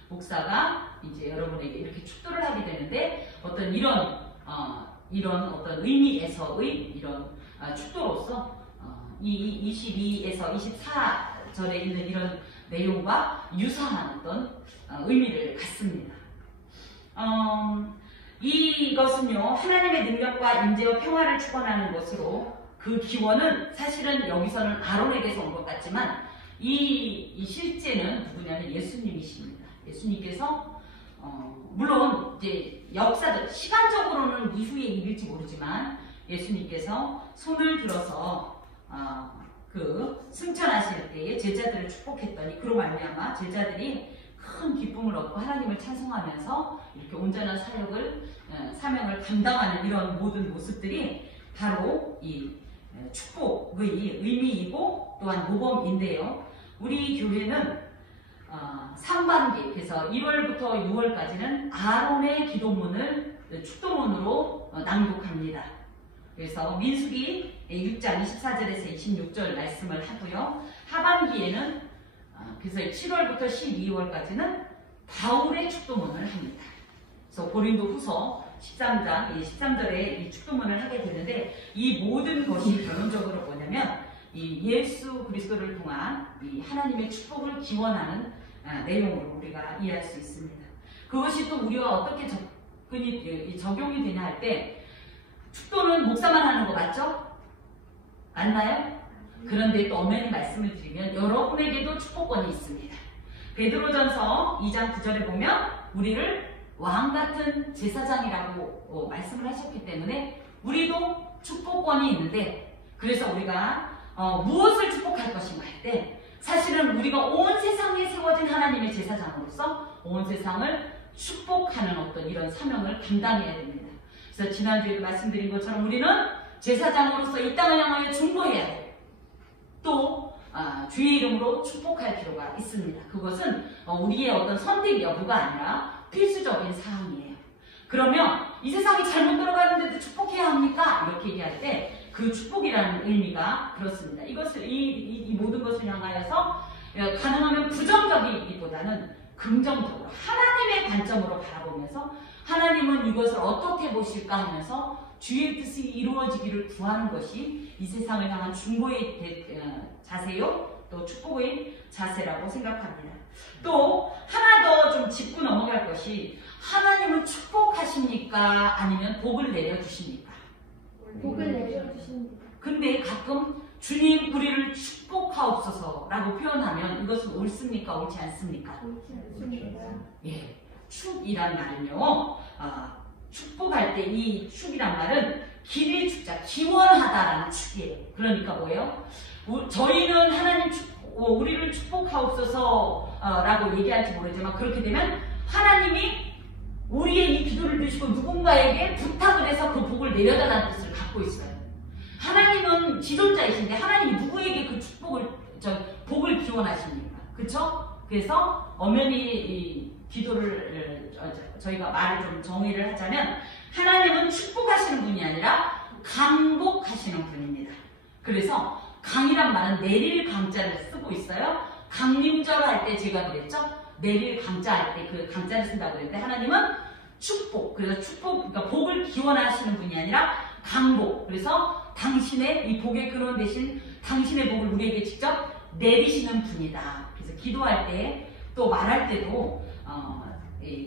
목사가 이제 여러분에게 이렇게 축도를 하게 되는데 어떤 이런 어떤 의미에서의 이런 축도로서 22에서 24절에 있는 이런 내용과 유사한 어떤 의미를 갖습니다. 이것은요 하나님의 능력과 임재와 평화를 축원하는 것으로 그 기원은 사실은 여기서는 아론에게서 온 것 같지만 이 실제는 누구냐면 예수님이십니다. 예수님께서 물론 이제 역사적 시간적으로는 이후의 일일지 모르지만 예수님께서 손을 들어서 그 승천하실 때에 제자들을 축복했더니 그로 말미암아 제자들이 큰 기쁨을 얻고 하나님을 찬송하면서 이렇게 온전한 사명을 감당하는 이런 모든 모습들이 바로 이 축복의 의미이고 또한 모범인데요. 우리 교회는 상반기 그래서 1월부터 6월까지는 아론의 기도문을 축도문으로 낭독합니다. 그래서 민수기 6장 24절에서 26절 말씀을 하고요. 하반기에는 그래서 7월부터 12월까지는 바울의 축도문을 합니다. 그래서 고린도 후서 13장 13절에 이 축도문을 하게 되는데 이 모든 것이 결론적으로 뭐냐면 이 예수 그리스도를 통한 이 하나님의 축복을 기원하는 내용으로 우리가 이해할 수 있습니다. 그것이 또 우리와 어떻게 적용이 되냐 할 때 축도는 목사만 하는 거 맞죠? 맞나요? 그런데 또 엄연히 말씀을 드리면 여러분에게도 축복권이 있습니다. 베드로전서 2장 9절에 보면 우리를 왕같은 제사장이라고 말씀을 하셨기 때문에 우리도 축복권이 있는데 그래서 우리가 무엇을 축복할 것인가 할 때 사실은 우리가 온 세상에 세워진 하나님의 제사장으로서 온 세상을 축복하는 어떤 이런 사명을 감당해야 됩니다. 그래서 지난주에도 말씀드린 것처럼 우리는 제사장으로서 이 땅을 향하여 중보해야 돼요. 또 주의 이름으로 축복할 필요가 있습니다. 그것은 우리의 어떤 선택 여부가 아니라 필수적인 사항이에요. 그러면 이 세상이 잘못 돌아가는데도 축복해야 합니까? 이렇게 얘기할 때 그 축복이라는 의미가 그렇습니다. 이 모든 것을 향하여서 가능하면 부정적이기보다는 긍정적으로 하나님의 관점으로 바라보면서 하나님은 이것을 어떻게 보실까 하면서 주의 뜻이 이루어지기를 구하는 것이 이 세상을 향한 중보의 자세요, 또 축복의 자세라고 생각합니다. 또 하나 더 좀 짚고 넘어갈 것이, 하나님은 축복하십니까? 아니면 복을 내려주십니까? 복을 내려주십니다. 근데 가끔 주님 우리를 축복하옵소서라고 표현하면 이것은 옳습니까? 옳지 않습니까? 옳지 않습니다. 예, 축이란 말은요, 축복할 때 이 축이란 말은 길의 축자, 기원하다라는 축이에요. 그러니까 뭐예요? 저희는 하나님 우리를 축복하옵소서라고 얘기할지 모르지만, 그렇게 되면 하나님이 우리의 이 기도를 드시고 누군가에게 부탁을 해서 그 복을 내려달라는 뜻을 갖고 있어요. 하나님은 지존자이신데 하나님이 누구에게 그 복을 기원하십니까? 그쵸? 그래서 엄연히 이 기도를 저희가 말을 좀 정의를 하자면, 하나님은 축복하시는 분이 아니라 강복하시는 분입니다. 그래서 강이란 말은 내릴 강자를 쓰고 있어요. 강림절 할 때 제가 그랬죠? 내릴 강자 할 때 그 강자를 쓴다고 그랬는데, 하나님은 축복, 그래서 그러니까 복을 기원하시는 분이 아니라 강복, 그래서 당신의 이 복의 근원 대신 당신의 복을 우리에게 직접 내리시는 분이다. 그래서 기도할 때 또 말할 때도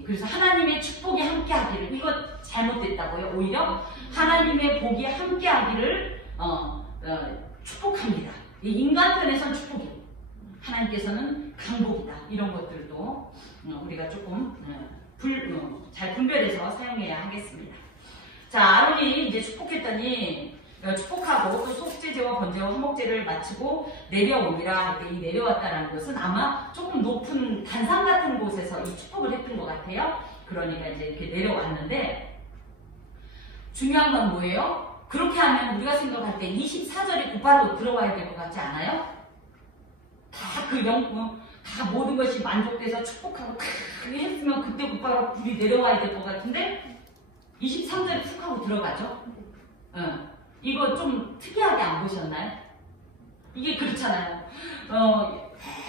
그래서 하나님의 축복이 함께하기를, 이거 잘못됐다고요. 오히려 하나님의 복이 함께하기를 축복합니다. 인간 편에선 축복이고 하나님께서는 강복이다. 이런 것들도 우리가 조금 잘 분별해서 사용해야 하겠습니다. 자, 아론이 이제 축복했더니 축복하고 또 속죄제와 번제와 화목제를 마치고 내려오니라 할 때, 이 내려왔다는 것은 아마 조금 높은 단상 같은 곳에서 이 축복을 했던 것 같아요. 그러니까 이제 이렇게 내려왔는데, 중요한 건 뭐예요? 그렇게 하면 우리가 생각할 때 24절에 곧바로 들어와야 될 것 같지 않아요? 다 모든 것이 만족돼서 축복하고 크게 했으면 그때 곧바로 불이 내려와야 될 것 같은데 23절에 툭 하고 들어가죠? 이거 좀 특이하게 안 보셨나요? 이게 그렇잖아요.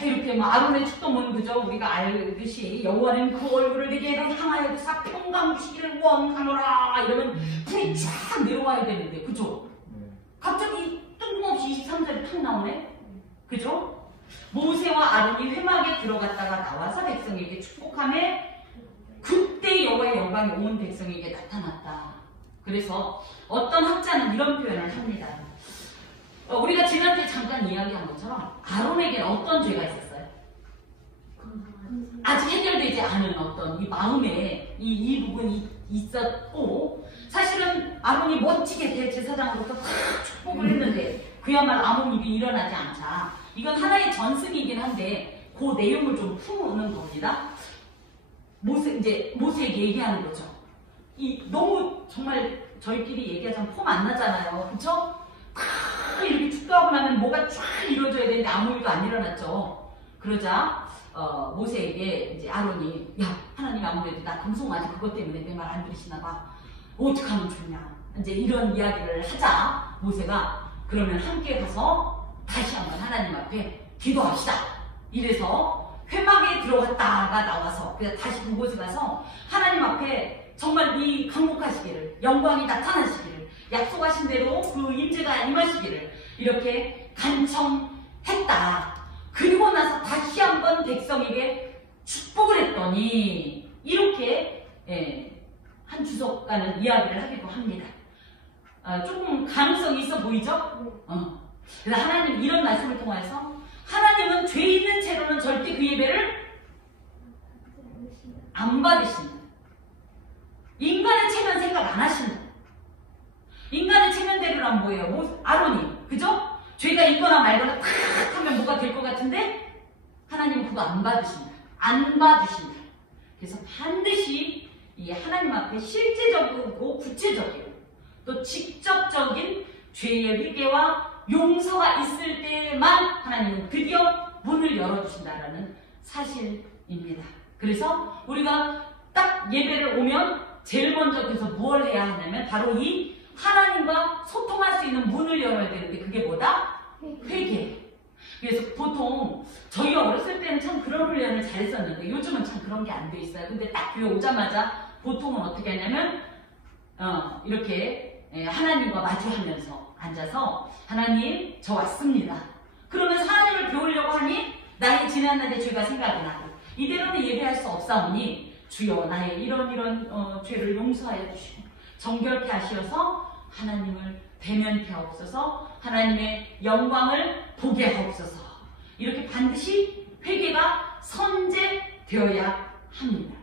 이렇게 뭐 아론의 축도문, 그죠? 우리가 알듯이 여호와는 그 얼굴을 내게로 향하여 사평강 주시기를 원하노라 이러면 불이 쫙 내려와야 되는데, 그죠? 갑자기 뜬금없이 23절에 탁 나오네? 그죠? 모세와 아론이 회막에 들어갔다가 나와서 백성에게 축복하며 그때 여호와의 영광이 온 백성에게 나타났다. 그래서 어떤 학자는 이런 표현을 합니다. 우리가 지난주에 잠깐 이야기한 것처럼 아론에게는 어떤 죄가 있었어요? 아직 해결되지 않은 어떤 이 마음에 이 부분이 있었고, 사실은 아론이 멋지게 대제사장으로부터 탁 축복을 했는데 그야말로 아무 일이 일어나지 않자. 이건 하나의 전승이긴 한데 그 내용을 좀 푸는 겁니다. 모세에게 얘기하는 거죠. 너무 정말 저희끼리 얘기하자면 폼 안 나잖아요. 그쵸? 이렇게 축도하고 나면 뭐가 쫙 이루어져야 되는데 아무 일도 안 일어났죠. 그러자 모세에게 이제 아론이, 야, 하나님 아무래도 나 금송아지 그것 때문에 내 말 안 들으시나 봐. 어떡하면 좋냐. 이제 이런 이야기를 하자 모세가, 그러면 함께 가서 다시 한번 하나님 앞에 기도합시다. 이래서 회막에 들어갔다가 나와서 그래서 다시 그곳에 가서 하나님 앞에 정말 이 강복하시기를, 영광이 나타나시기를, 약속하신 대로 그 임재가 임하시기를 이렇게 간청했다. 그리고 나서 다시 한번 백성에게 축복을 했더니 이렇게 한 주석가는 이야기를 하기도 합니다. 조금 가능성이 있어 보이죠? 그래서 하나님 이런 말씀을 통해서 하나님은 죄 있는 채로는 절대 그 예배를 안 받으신다. 인간의 체면 생각 안 하신다. 인간의 체면대로란 뭐예요? 아론이, 그죠? 죄가 있거나 말거나 탁 하면 뭐가 될 것 같은데 하나님은 그거 안 받으신다. 안 받으신다. 그래서 반드시 이 하나님 앞에 실제적이고 구체적이고 또 직접적인 죄의 회개와 용서가 있을 때만 하나님은 드디어 문을 열어주신다라는 사실입니다. 그래서 우리가 딱 예배를 오면 제일 먼저 그래서 무엇을 해야 하냐면 바로 이 하나님과 소통할 수 있는 문을 열어야 되는데 그게 뭐다? 회개. 그래서 보통 저희가 어렸을 때는 참 그런 훈련을 잘했었는데 요즘은 참 그런 게 안 돼 있어요. 근데 딱 교회 오자마자 보통은 어떻게 하냐면 이렇게 하나님과 마주하면서 앉아서 하나님 저 왔습니다. 그러면서 하나님을 배우려고 하니 나의 지난날의 죄가 생각이 나고 이대로는 예배할 수 없사오니 주여 나의 이런 죄를 용서하여 주시고 정결케 하시어서 하나님을 대면케 하옵소서 하나님의 영광을 보게 하옵소서 이렇게 반드시 회개가 선제되어야 합니다.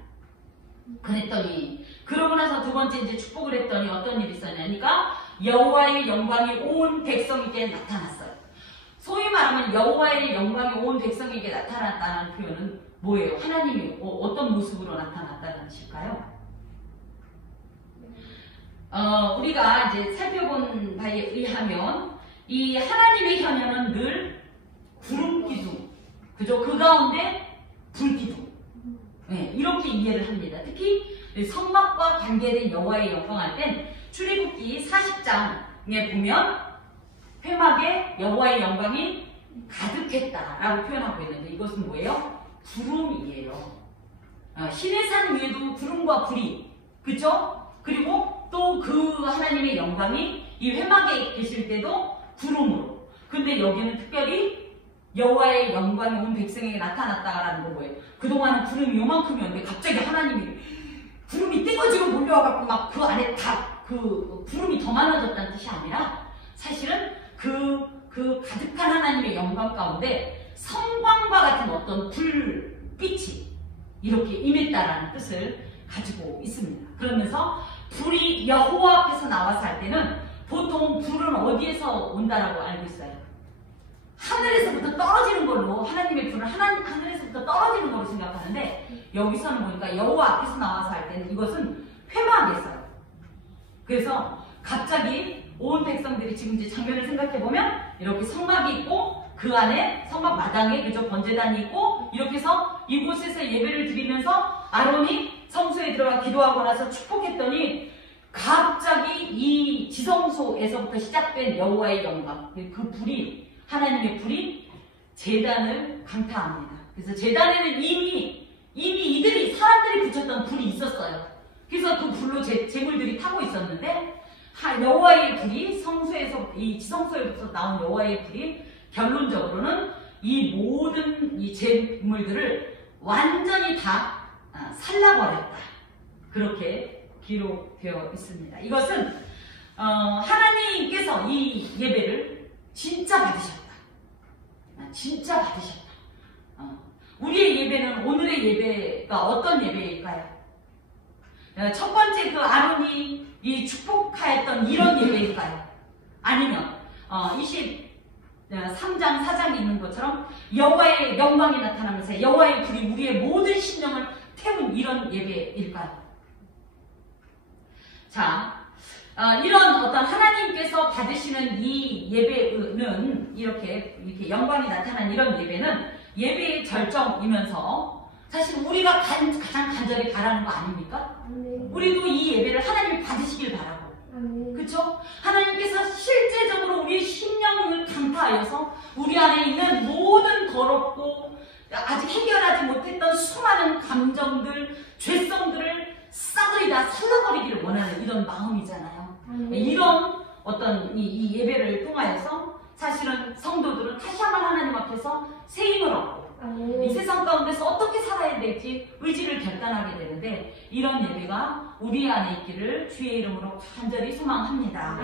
그랬더니 그러고 나서 두 번째 이제 축복을 했더니 어떤 일이 있었냐니까 여호와의 영광이 온 백성에게 나타났어요. 소위 말하면 여호와의 영광이 온 백성에게 나타났다는 표현은 뭐예요? 하나님이 어떤 모습으로 나타났다는 뜻일까요? 우리가 이제 살펴본 바에 의하면 이 하나님의 현현은 늘 구름 기둥, 그죠? 그 가운데 불 기둥. 네, 이렇게 이해를 합니다. 특히 성막과 관계된 여호와의 영광 할 땐 출애굽기 40장에 보면 회막에 여호와의 영광이 가득했다라고 표현하고 있는데 이것은 뭐예요? 구름이에요. 시내산 위에도 구름과 불이, 그죠? 그리고 또 그 하나님의 영광이 이 회막에 계실 때도 구름으로. 근데 여기는 특별히 여호와의 영광이 온 백성에게 나타났다라는 건 뭐예요? 그동안은 구름이 요만큼이었는데 갑자기 하나님이 구름이 떼거지로 몰려와갖고 막 그 안에 다 그 구름이 더 많아졌다는 뜻이 아니라 사실은 그 가득한 하나님의 영광 가운데 성광과 같은 어떤 불빛이 이렇게 임했다라는 뜻을 가지고 있습니다. 그러면서 불이 여호와 앞에서 나와서 할 때는 보통 불은 어디에서 온다라고 알고 있어요? 하늘에서부터 떨어지는 걸로 하나님의 불은 하늘에서부터 떨어지는 걸로 생각하는데 여기서는 보니까 여호와 앞에서 나와서 할 때는 이것은 회막에서요. 그래서 갑자기 온 백성들이 지금 이제 장면을 생각해보면 이렇게 성막이 있고 그 안에 성막 마당에 그저 번제단이 있고 이렇게 해서 이곳에서 예배를 드리면서 아론이 성소에 들어가 기도하고 나서 축복했더니 갑자기 이 지성소에서부터 시작된 여호와의 영광 그 불이 하나님의 불이 제단을 강타합니다. 그래서 제단에는 이미 이들이 사람들이 붙였던 불이 있었어요. 그래서 그 불로 제물들이 타고 있었는데 여호와의 불이 이 지성소에서 나온 여호와의 불이 결론적으로는 이 모든 이 제물들을 완전히 다 살라버렸다. 그렇게 기록되어 있습니다. 이것은 하나님께서 이 예배를 진짜 받으셨다. 진짜 받으셨다. 우리의 예배는 오늘의 예배가 어떤 예배일까요? 첫 번째 그 아론이 이 축복하였던 이런 예배일까요? 아니면 23장 4장에 있는 것처럼 여호와의 영광이 나타나면서 여호와의 불이 우리의 모든 심령을 태운 이런 예배일까요? 자, 이런 어떤 하나님께서 받으시는 이 예배는 이렇게 영광이 나타난 이런 예배는 예배의 절정이면서 사실 우리가 가장 간절히 바라는 거 아닙니까? 우리도 이 예배를 하나님이 받으시길 바라고, 그렇죠? 하나님께서 실제적으로 우리의 심령을 강타하여서 우리 안에 있는 모든 더럽고 아직 해결하지 못했던 수많은 감정들, 죄성들을 싸그리 다 살라버리기를 원하는 이런 마음이잖아요. 이런 어떤 이 예배를 통하여서 사실은 성도들은 다시 한번 하나님 앞에서 새 힘을 얻고 이 세상 가운데서 어떻게 살아야 될지 의지를 결단하게 되는데 이런 예배가 우리 안에 있기를 주의 이름으로 간절히 소망합니다.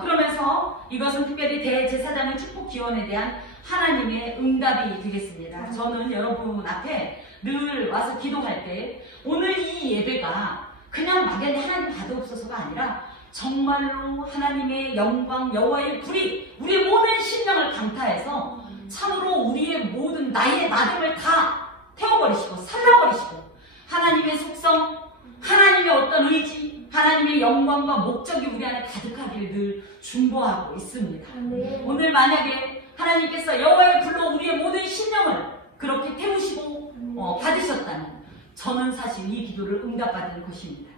그러면서 이것은 특별히 대제사장의 축복 기원에 대한 하나님의 응답이 되겠습니다. 저는 여러분 앞에 늘 와서 기도할 때 오늘 이 예배가 그냥 막연히 하나님 받으옵소서가 아니라 정말로 하나님의 영광 여호와의 불이 우리의 모든 심령을 강타해서 참으로 우리의 모든 나의 나됨을 다 태워버리시고 살려버리시고 하나님의 속성, 하나님의 어떤 의지, 하나님의 영광과 목적이 우리 안에 가득하기를 늘 중보하고 있습니다. 오늘 만약에 하나님께서 여호와의 불로 우리의 모든 심령을 그렇게 태우시고 받으셨다면 저는 사실 이 기도를 응답받을 것입니다.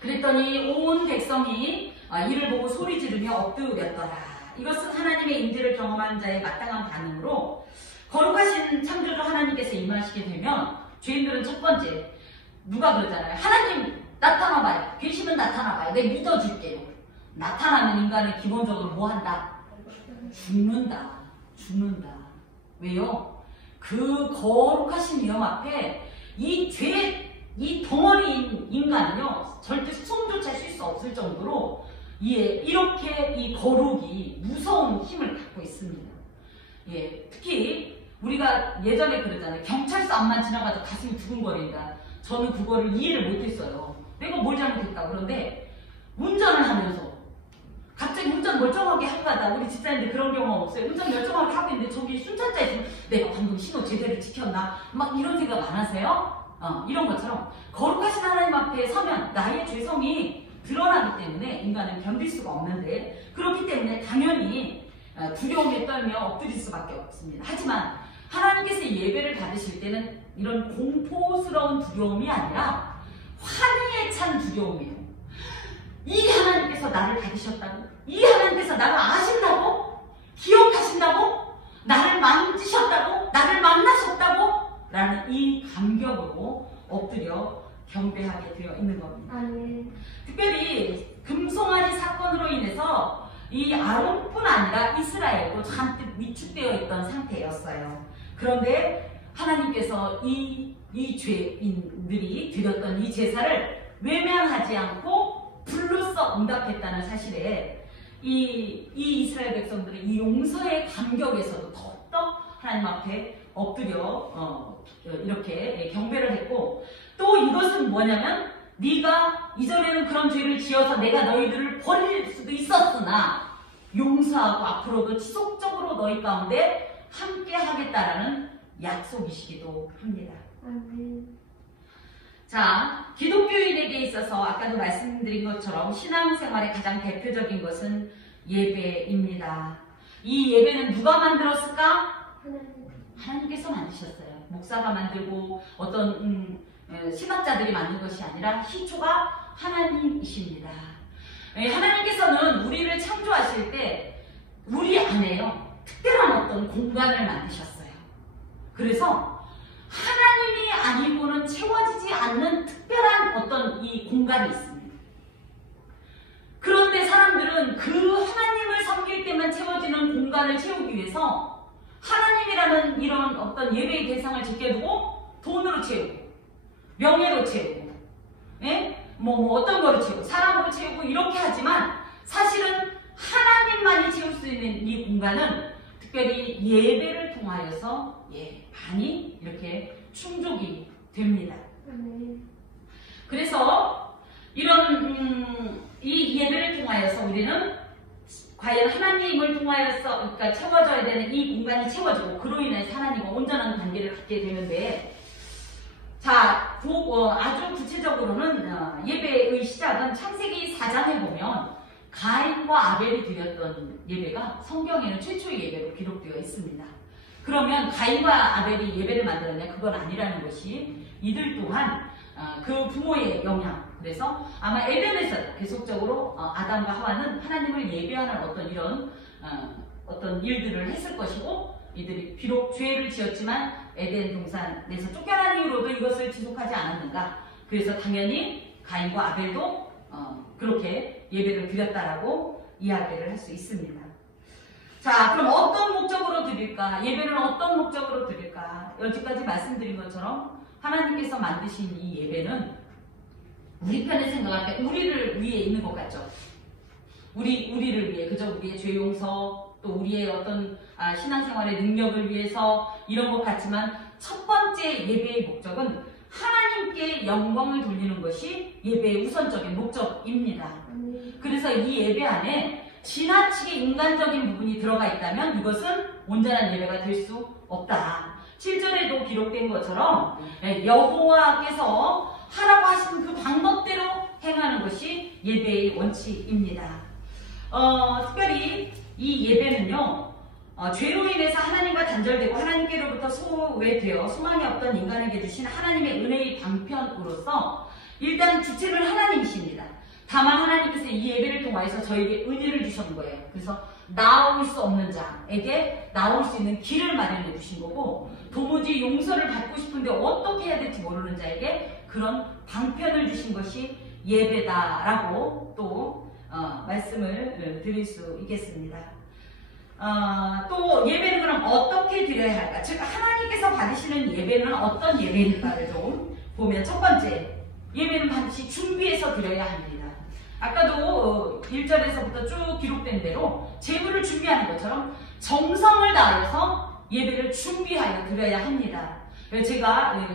그랬더니 온 백성이 이를 보고 소리 지르며 엎드렸더라. 이것은 하나님의 임재를 경험한 자의 마땅한 반응으로 거룩하신 창조주 하나님께서 임하시게 되면 죄인들은 첫 번째 누가 그러잖아요. 하나님 나타나봐요. 계시면 나타나봐요. 내가 믿어줄게요. 나타나는 인간은 기본적으로 뭐 한다? 죽는다. 죽는다. 왜요? 그 거룩하신 이름 앞에 이 덩어리인 인간은요, 절대 숨조차 쉴 수 없을 정도로 이렇게 이 거룩이 무서운 힘을 갖고 있습니다. 예, 특히 우리가 예전에 그러잖아요. 경찰서 앞만 지나가도 가슴이 두근거린다. 저는 그거를 이해를 못했어요. 내가 뭘 잘못했다. 그런데 운전을 하면서 갑자기 운전 멀쩡하게 하고 가다, 우리 집사님들 그런 경험 없어요. 운전 멀쩡하게 하고 있는데 저기 순찰자 있으면 내가 방금 신호 제대로 지켰나? 막 이런 생각 안 하세요? 이런 것처럼 거룩하신 하나님 앞에 서면 나의 죄성이 드러나기 때문에 인간은 견딜 수가 없는데, 그렇기 때문에 당연히 두려움에 떨며 엎드릴 수밖에 없습니다. 하지만 하나님께서 예배를 받으실 때는 이런 공포스러운 두려움이 아니라 환희에 찬 두려움이에요. 이 하나님께서 나를 받으셨다고? 이 하나님께서 나를 아신다고? 기억하신다고? 나를 만지셨다고? 나를 만나셨다고? 라는 이 감격으로 엎드려 경배하게 되어 있는 겁니다. 아멘. 특별히 금송아지 사건으로 인해서 이 아론뿐 아니라 이스라엘도 잔뜩 위축되어 있던 상태였어요. 그런데 하나님께서 이 죄인들이 드렸던 이 제사를 외면하지 않고 불로써 응답했다는 사실에 이 이스라엘 백성들은 이 용서의 감격에서도 더욱더 하나님 앞에 엎드려 이렇게 경배를 했고, 또 이것은 뭐냐면, 네가 이전에는 그런 죄를 지어서 내가 너희들을 버릴 수도 있었으나 용서하고 앞으로도 지속적으로 너희 가운데 함께 하겠다라는 약속이시기도 합니다. 아멘. 자, 기독교인에게 있어서 아까도 말씀드린 것처럼 신앙생활의 가장 대표적인 것은 예배입니다. 이 예배는 누가 만들었을까? 하나님께서 만드셨어요. 목사가 만들고 어떤 신학자들이 만든 것이 아니라 시초가 하나님이십니다. 하나님께서는 우리를 창조하실 때 우리 안에요, 특별한 어떤 공간을 만드셨어요. 그래서 하나님이 아니고는 채워지지 않는 특별한 어떤 이 공간이 있습니다. 그런데 사람들은 그 하나님을 섬길 때만 채워지는 공간을 채우기 위해서 하나님이라는 이런 어떤 예배의 대상을 제껴두고 돈으로 채우고, 명예로 채우고, 예? 어떤 거로 채우고, 사람으로 채우고 이렇게 하지만 사실은 하나님만이 채울 수 있는 이 공간은 특별히 예배를 통하여서 많이 이렇게 충족이 됩니다. 그래서 이런 이 예배를 통하여서 우리는 과연 하나님을 통하여서 그러니까 채워져야 되는 이 공간이 채워지고, 그로 인해서 하나님과 온전한 관계를 갖게 되는데, 자, 아주 구체적으로는 예배의 시작은 창세기 4장에 보면 가인과 아벨이 드렸던 예배가 성경에는 최초의 예배로 기록되어 있습니다. 그러면 가인과 아벨이 예배를 만들었냐? 그건 아니라는 것이, 이들 또한 그 부모의 영향, 그래서 아마 에덴에서 계속적으로 아담과 하와는 하나님을 예배하는 어떤 이런 어떤 일들을 했을 것이고, 이들이 비록 죄를 지었지만 에덴 동산에서 쫓겨난 이후로도 이것을 지속하지 않았는가. 그래서 당연히 가인과 아벨도 그렇게 예배를 드렸다라고 이야기를 할 수 있습니다. 자, 그럼 어떤 목적으로 드릴까? 예배는 어떤 목적으로 드릴까? 여기까지 말씀드린 것처럼 하나님께서 만드신 이 예배는 우리 편에 생각할 때 우리를 위해 있는 것 같죠? 우리를 위해, 그저 우리의 죄 용서, 또 우리의 어떤 신앙생활의 능력을 위해서 이런 것 같지만, 첫 번째 예배의 목적은 하나님께 영광을 돌리는 것이 예배의 우선적인 목적입니다. 그래서 이 예배 안에 지나치게 인간적인 부분이 들어가 있다면 이것은 온전한 예배가 될 수 없다. 7절에도 기록된 것처럼 여호와께서 하라고 하신 그 방법대로 행하는 것이 예배의 원칙입니다. 특별히 이 예배는요, 죄로 인해서 하나님과 단절되고 하나님께로부터 소외되어 소망이 없던 인간에게 주신 하나님의 은혜의 방편으로서 일단 주체는 하나님이십니다. 다만 하나님께서 이 예배를 통하여서 저에게 은혜를 주신 거예요. 그래서 나올 수 없는 자에게 나올 수 있는 길을 마련해 주신 거고, 도무지 용서를 받고 싶은데 어떻게 해야 될지 모르는 자에게 그런 방편을 주신 것이 예배다라고 또 말씀을 드릴 수 있겠습니다. 또 예배는 그럼 어떻게 드려야 할까? 즉 하나님께서 받으시는 예배는 어떤 예배일까를 좀 보면, 첫 번째, 예배는 반드시 준비해서 드려야 합니다. 아까도 1절에서부터 쭉 기록된 대로 제물을 준비하는 것처럼 정성을 다해서 예배를 준비하여 드려야 합니다. 제가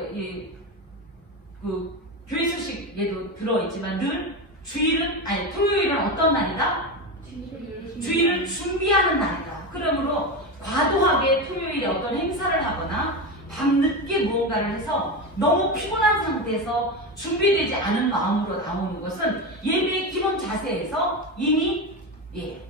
그 교회 소식에도 들어있지만 늘 토요일은 어떤 날이다? 주일은 준비하는 날이다. 그러므로 과도하게 토요일에 어떤 행사를 하거나 밤늦게 무언가를 해서 너무 피곤한 상태에서 준비되지 않은 마음으로 나오는 것은 예배의 기본 자세에서 이미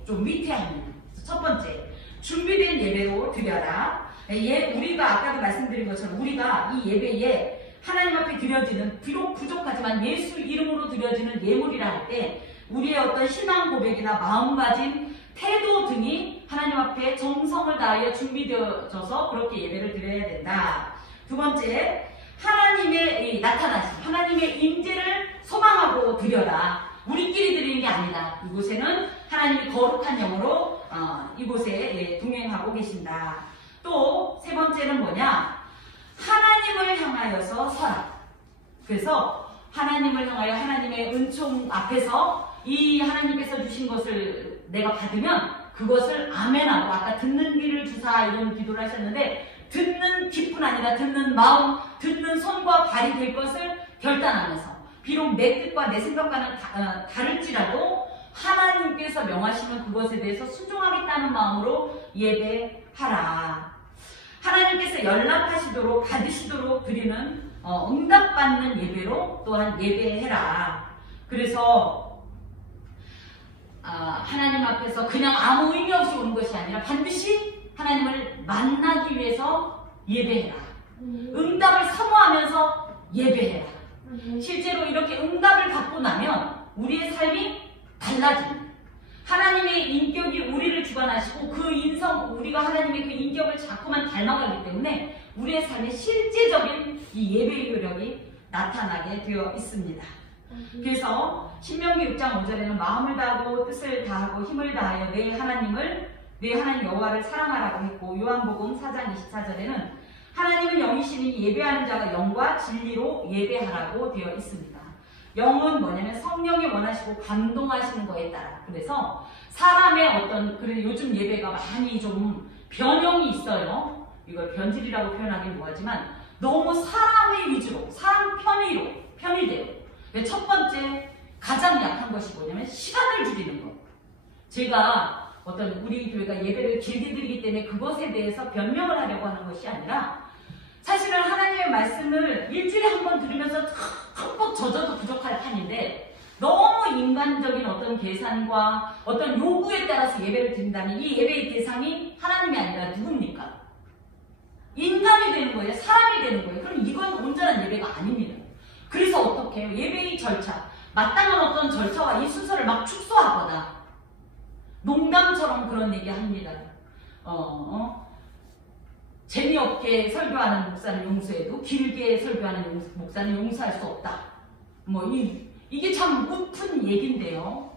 좀 위태합니다. 첫 번째, 준비된 예배로 드려라. 우리가 아까도 말씀드린 것처럼 우리가 이 예배에 하나님 앞에 드려지는, 비록 부족하지만 예수 이름으로 드려지는 예물이라 할 때 우리의 어떤 신앙 고백이나 마음가짐, 태도 등이 하나님 앞에 정성을 다하여 준비되어져서 그렇게 예배를 드려야 된다. 두 번째, 하나님의 나타나심, 하나님의 임재를 소망하고 드려라. 우리끼리 드리는 게 아니다. 이곳에는 하나님이 거룩한 영으로 이곳에 동행하고 계신다. 또 세 번째는 뭐냐? 하나님을 향하여서 서라. 그래서 하나님을 향하여 하나님의 은총 앞에서 이 하나님께서 주신 것을 내가 받으면 그것을 아멘하고, 아까 듣는 귀를 주사 이런 기도를 하셨는데, 듣는 귀뿐 아니라 듣는 마음, 듣는 손과 발이 될 것을 결단하면서, 비록 내 뜻과 내 생각과는 다를지라도 하나님께서 명하시는 그것에 대해서 순종하겠다는 마음으로 예배하라. 하나님께서 연락하시도록 받으시도록 드리는 응답받는 예배로 또한 예배해라. 그래서 하나님 앞에서 그냥 아무 의미 없이 오는 것이 아니라 반드시 하나님을 만나기 위해서 예배해라. 응답을 사모하면서 예배해라. 실제로 이렇게 응답을 받고 나면 우리의 삶이 달라집니다. 하나님의 인격이 우리를 주관하시고 그 우리가 하나님의 그 인격을 자꾸만 닮아가기 때문에 우리의 삶에 실제적인 이 예배의 효력이 나타나게 되어 있습니다. 그래서 신명기 6장 5절에는 마음을 다하고 뜻을 다하고 힘을 다하여 내 하나님 여호와를 사랑하라고 했고, 요한복음 4장 24절에는 하나님은 영이시니 예배하는 자가 영과 진리로 예배하라고 되어 있습니다. 영은 뭐냐면 성령이 원하시고 감동하시는 거에 따라. 그래서 사람의 그래서 요즘 예배가 많이 좀 변형이 있어요. 이걸 변질이라고 표현하기는 뭐하지만 너무 사람의 위주로, 사람 편의대로. 첫 번째 가장 약한 것이 뭐냐면 시간을 줄이는 것. 제가 우리 교회가 예배를 길게 드리기 때문에 그것에 대해서 변명을 하려고 하는 것이 아니라, 사실은 하나님의 말씀을 일주일에 한 번 들으면서 흠뻑 젖어도 부족할 판인데, 너무 인간적인 어떤 계산과 어떤 요구에 따라서 예배를 드린다면 이 예배의 대상이 하나님이 아니라 누굽니까? 인간이 되는 거예요. 사람이 되는 거예요. 그럼 이건 온전한 예배가 아닙니다. 그래서 어떻게 해요? 예배의 절차, 마땅한 어떤 절차와 이 순서를 막 축소하거나 농담처럼 그런 얘기 합니다. 재미없게 설교하는 목사는 용서해도 길게 설교하는 목사는 용서할 수 없다. 이게 참 웃픈 얘기인데요.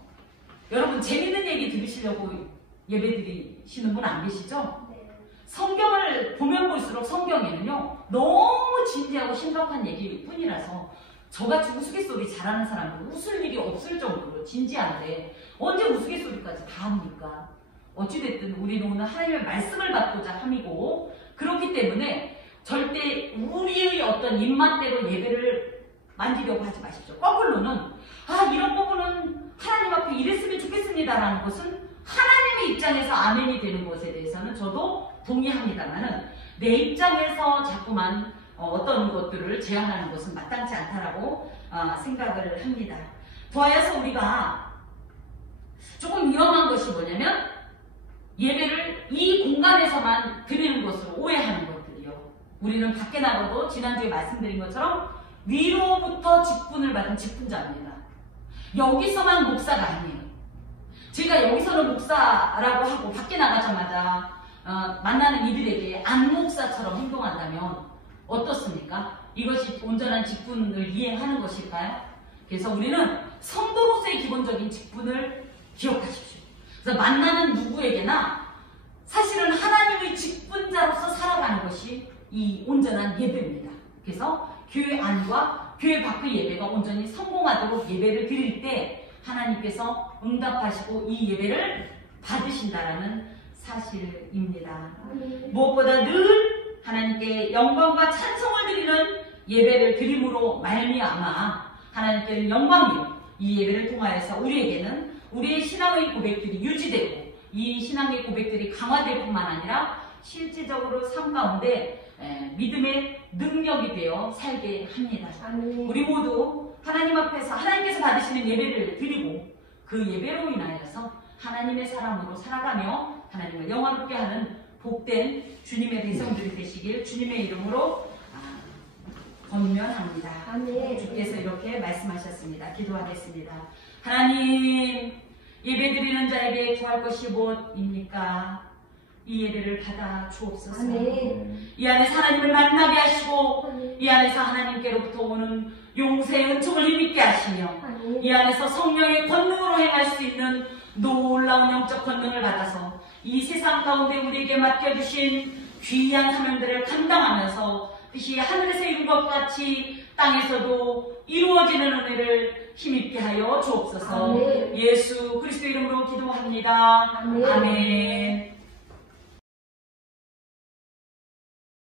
여러분, 재밌는 얘기 들으시려고 예배 드리시는 분 안 계시죠? 성경을 보면 볼수록 성경에는요, 너무 진지하고 심각한 얘기일 뿐이라서 저같이 우스갯소리 잘하는 사람은 웃을 일이 없을 정도로 진지한데 언제 우스갯소리까지 다 합니까? 어찌됐든 우리는 오늘 하나님의 말씀을 받고자 함이고, 그렇기 때문에 절대 우리의 어떤 입맛대로 예배를 만지려고 하지 마십시오. 거꾸로는 이런 부분은 하나님 앞에 이랬으면 좋겠습니다라는 것은 하나님의 입장에서 아멘이 되는 것에 대해서는 저도 동의합니다만은 내 입장에서 자꾸만 어떤 것들을 제안하는 것은 마땅치 않다라고 생각을 합니다. 더하여서 우리가 조금 위험한 것이 뭐냐면 예배를 이 공간에서만 드리는 것으로 오해하는 것들이요. 우리는 밖에 나가도 지난주에 말씀드린 것처럼 위로부터 직분을 받은 직분자입니다. 여기서만 목사가 아니에요. 제가 여기서는 목사라고 하고 밖에 나가자마자 만나는 이들에게 안 목사처럼 행동한다면 어떻습니까? 이것이 온전한 직분을 이행하는 것일까요? 그래서 우리는 성도로서의 기본적인 직분을 기억하십시오. 그래서 만나는 누구에게나 사실은 하나님의 직분자로서 살아가는 것이 이 온전한 예배입니다. 그래서 교회 안과 교회 밖의 예배가 온전히 성공하도록 예배를 드릴 때 하나님께서 응답하시고 이 예배를 받으신다라는 사실입니다. 무엇보다 늘 하나님께 영광과 찬송을 드리는 예배를 드림으로 말미암아 하나님께는 영광이요 이 예배를 통하여서 우리에게는 우리의 신앙의 고백들이 유지되고 이 신앙의 고백들이 강화될 뿐만 아니라 실질적으로 삶 가운데 믿음의 능력이 되어 살게 합니다. 우리 모두 하나님 앞에서 하나님께서 받으시는 예배를 드리고 그 예배로 인하여서 하나님의 사람으로 살아가며 하나님을 영화롭게 하는 복된 주님의 백성들이 되시길 주님의 이름으로 권면합니다. 주께서 이렇게 말씀하셨습니다. 기도하겠습니다. 하나님, 예배드리는 자에게 구할 것이 무엇입니까? 이 예배를 받아 주옵소서. 이 안에서 하나님을 만나게 하시고 이 안에서 하나님께로부터 오는 용서의 은총을 힘있게 하시며 이 안에서 성령의 권능으로 행할 수 있는 놀라운 영적 권능을 받아서 이 세상 가운데 우리에게 맡겨주신 귀한 사명들을 감당하면서 빛이 하늘에서 이룬 것 같이 땅에서도 이루어지는 은혜를 힘있게 하여 주옵소서. 예수 그리스도 이름으로 기도합니다. 아멘.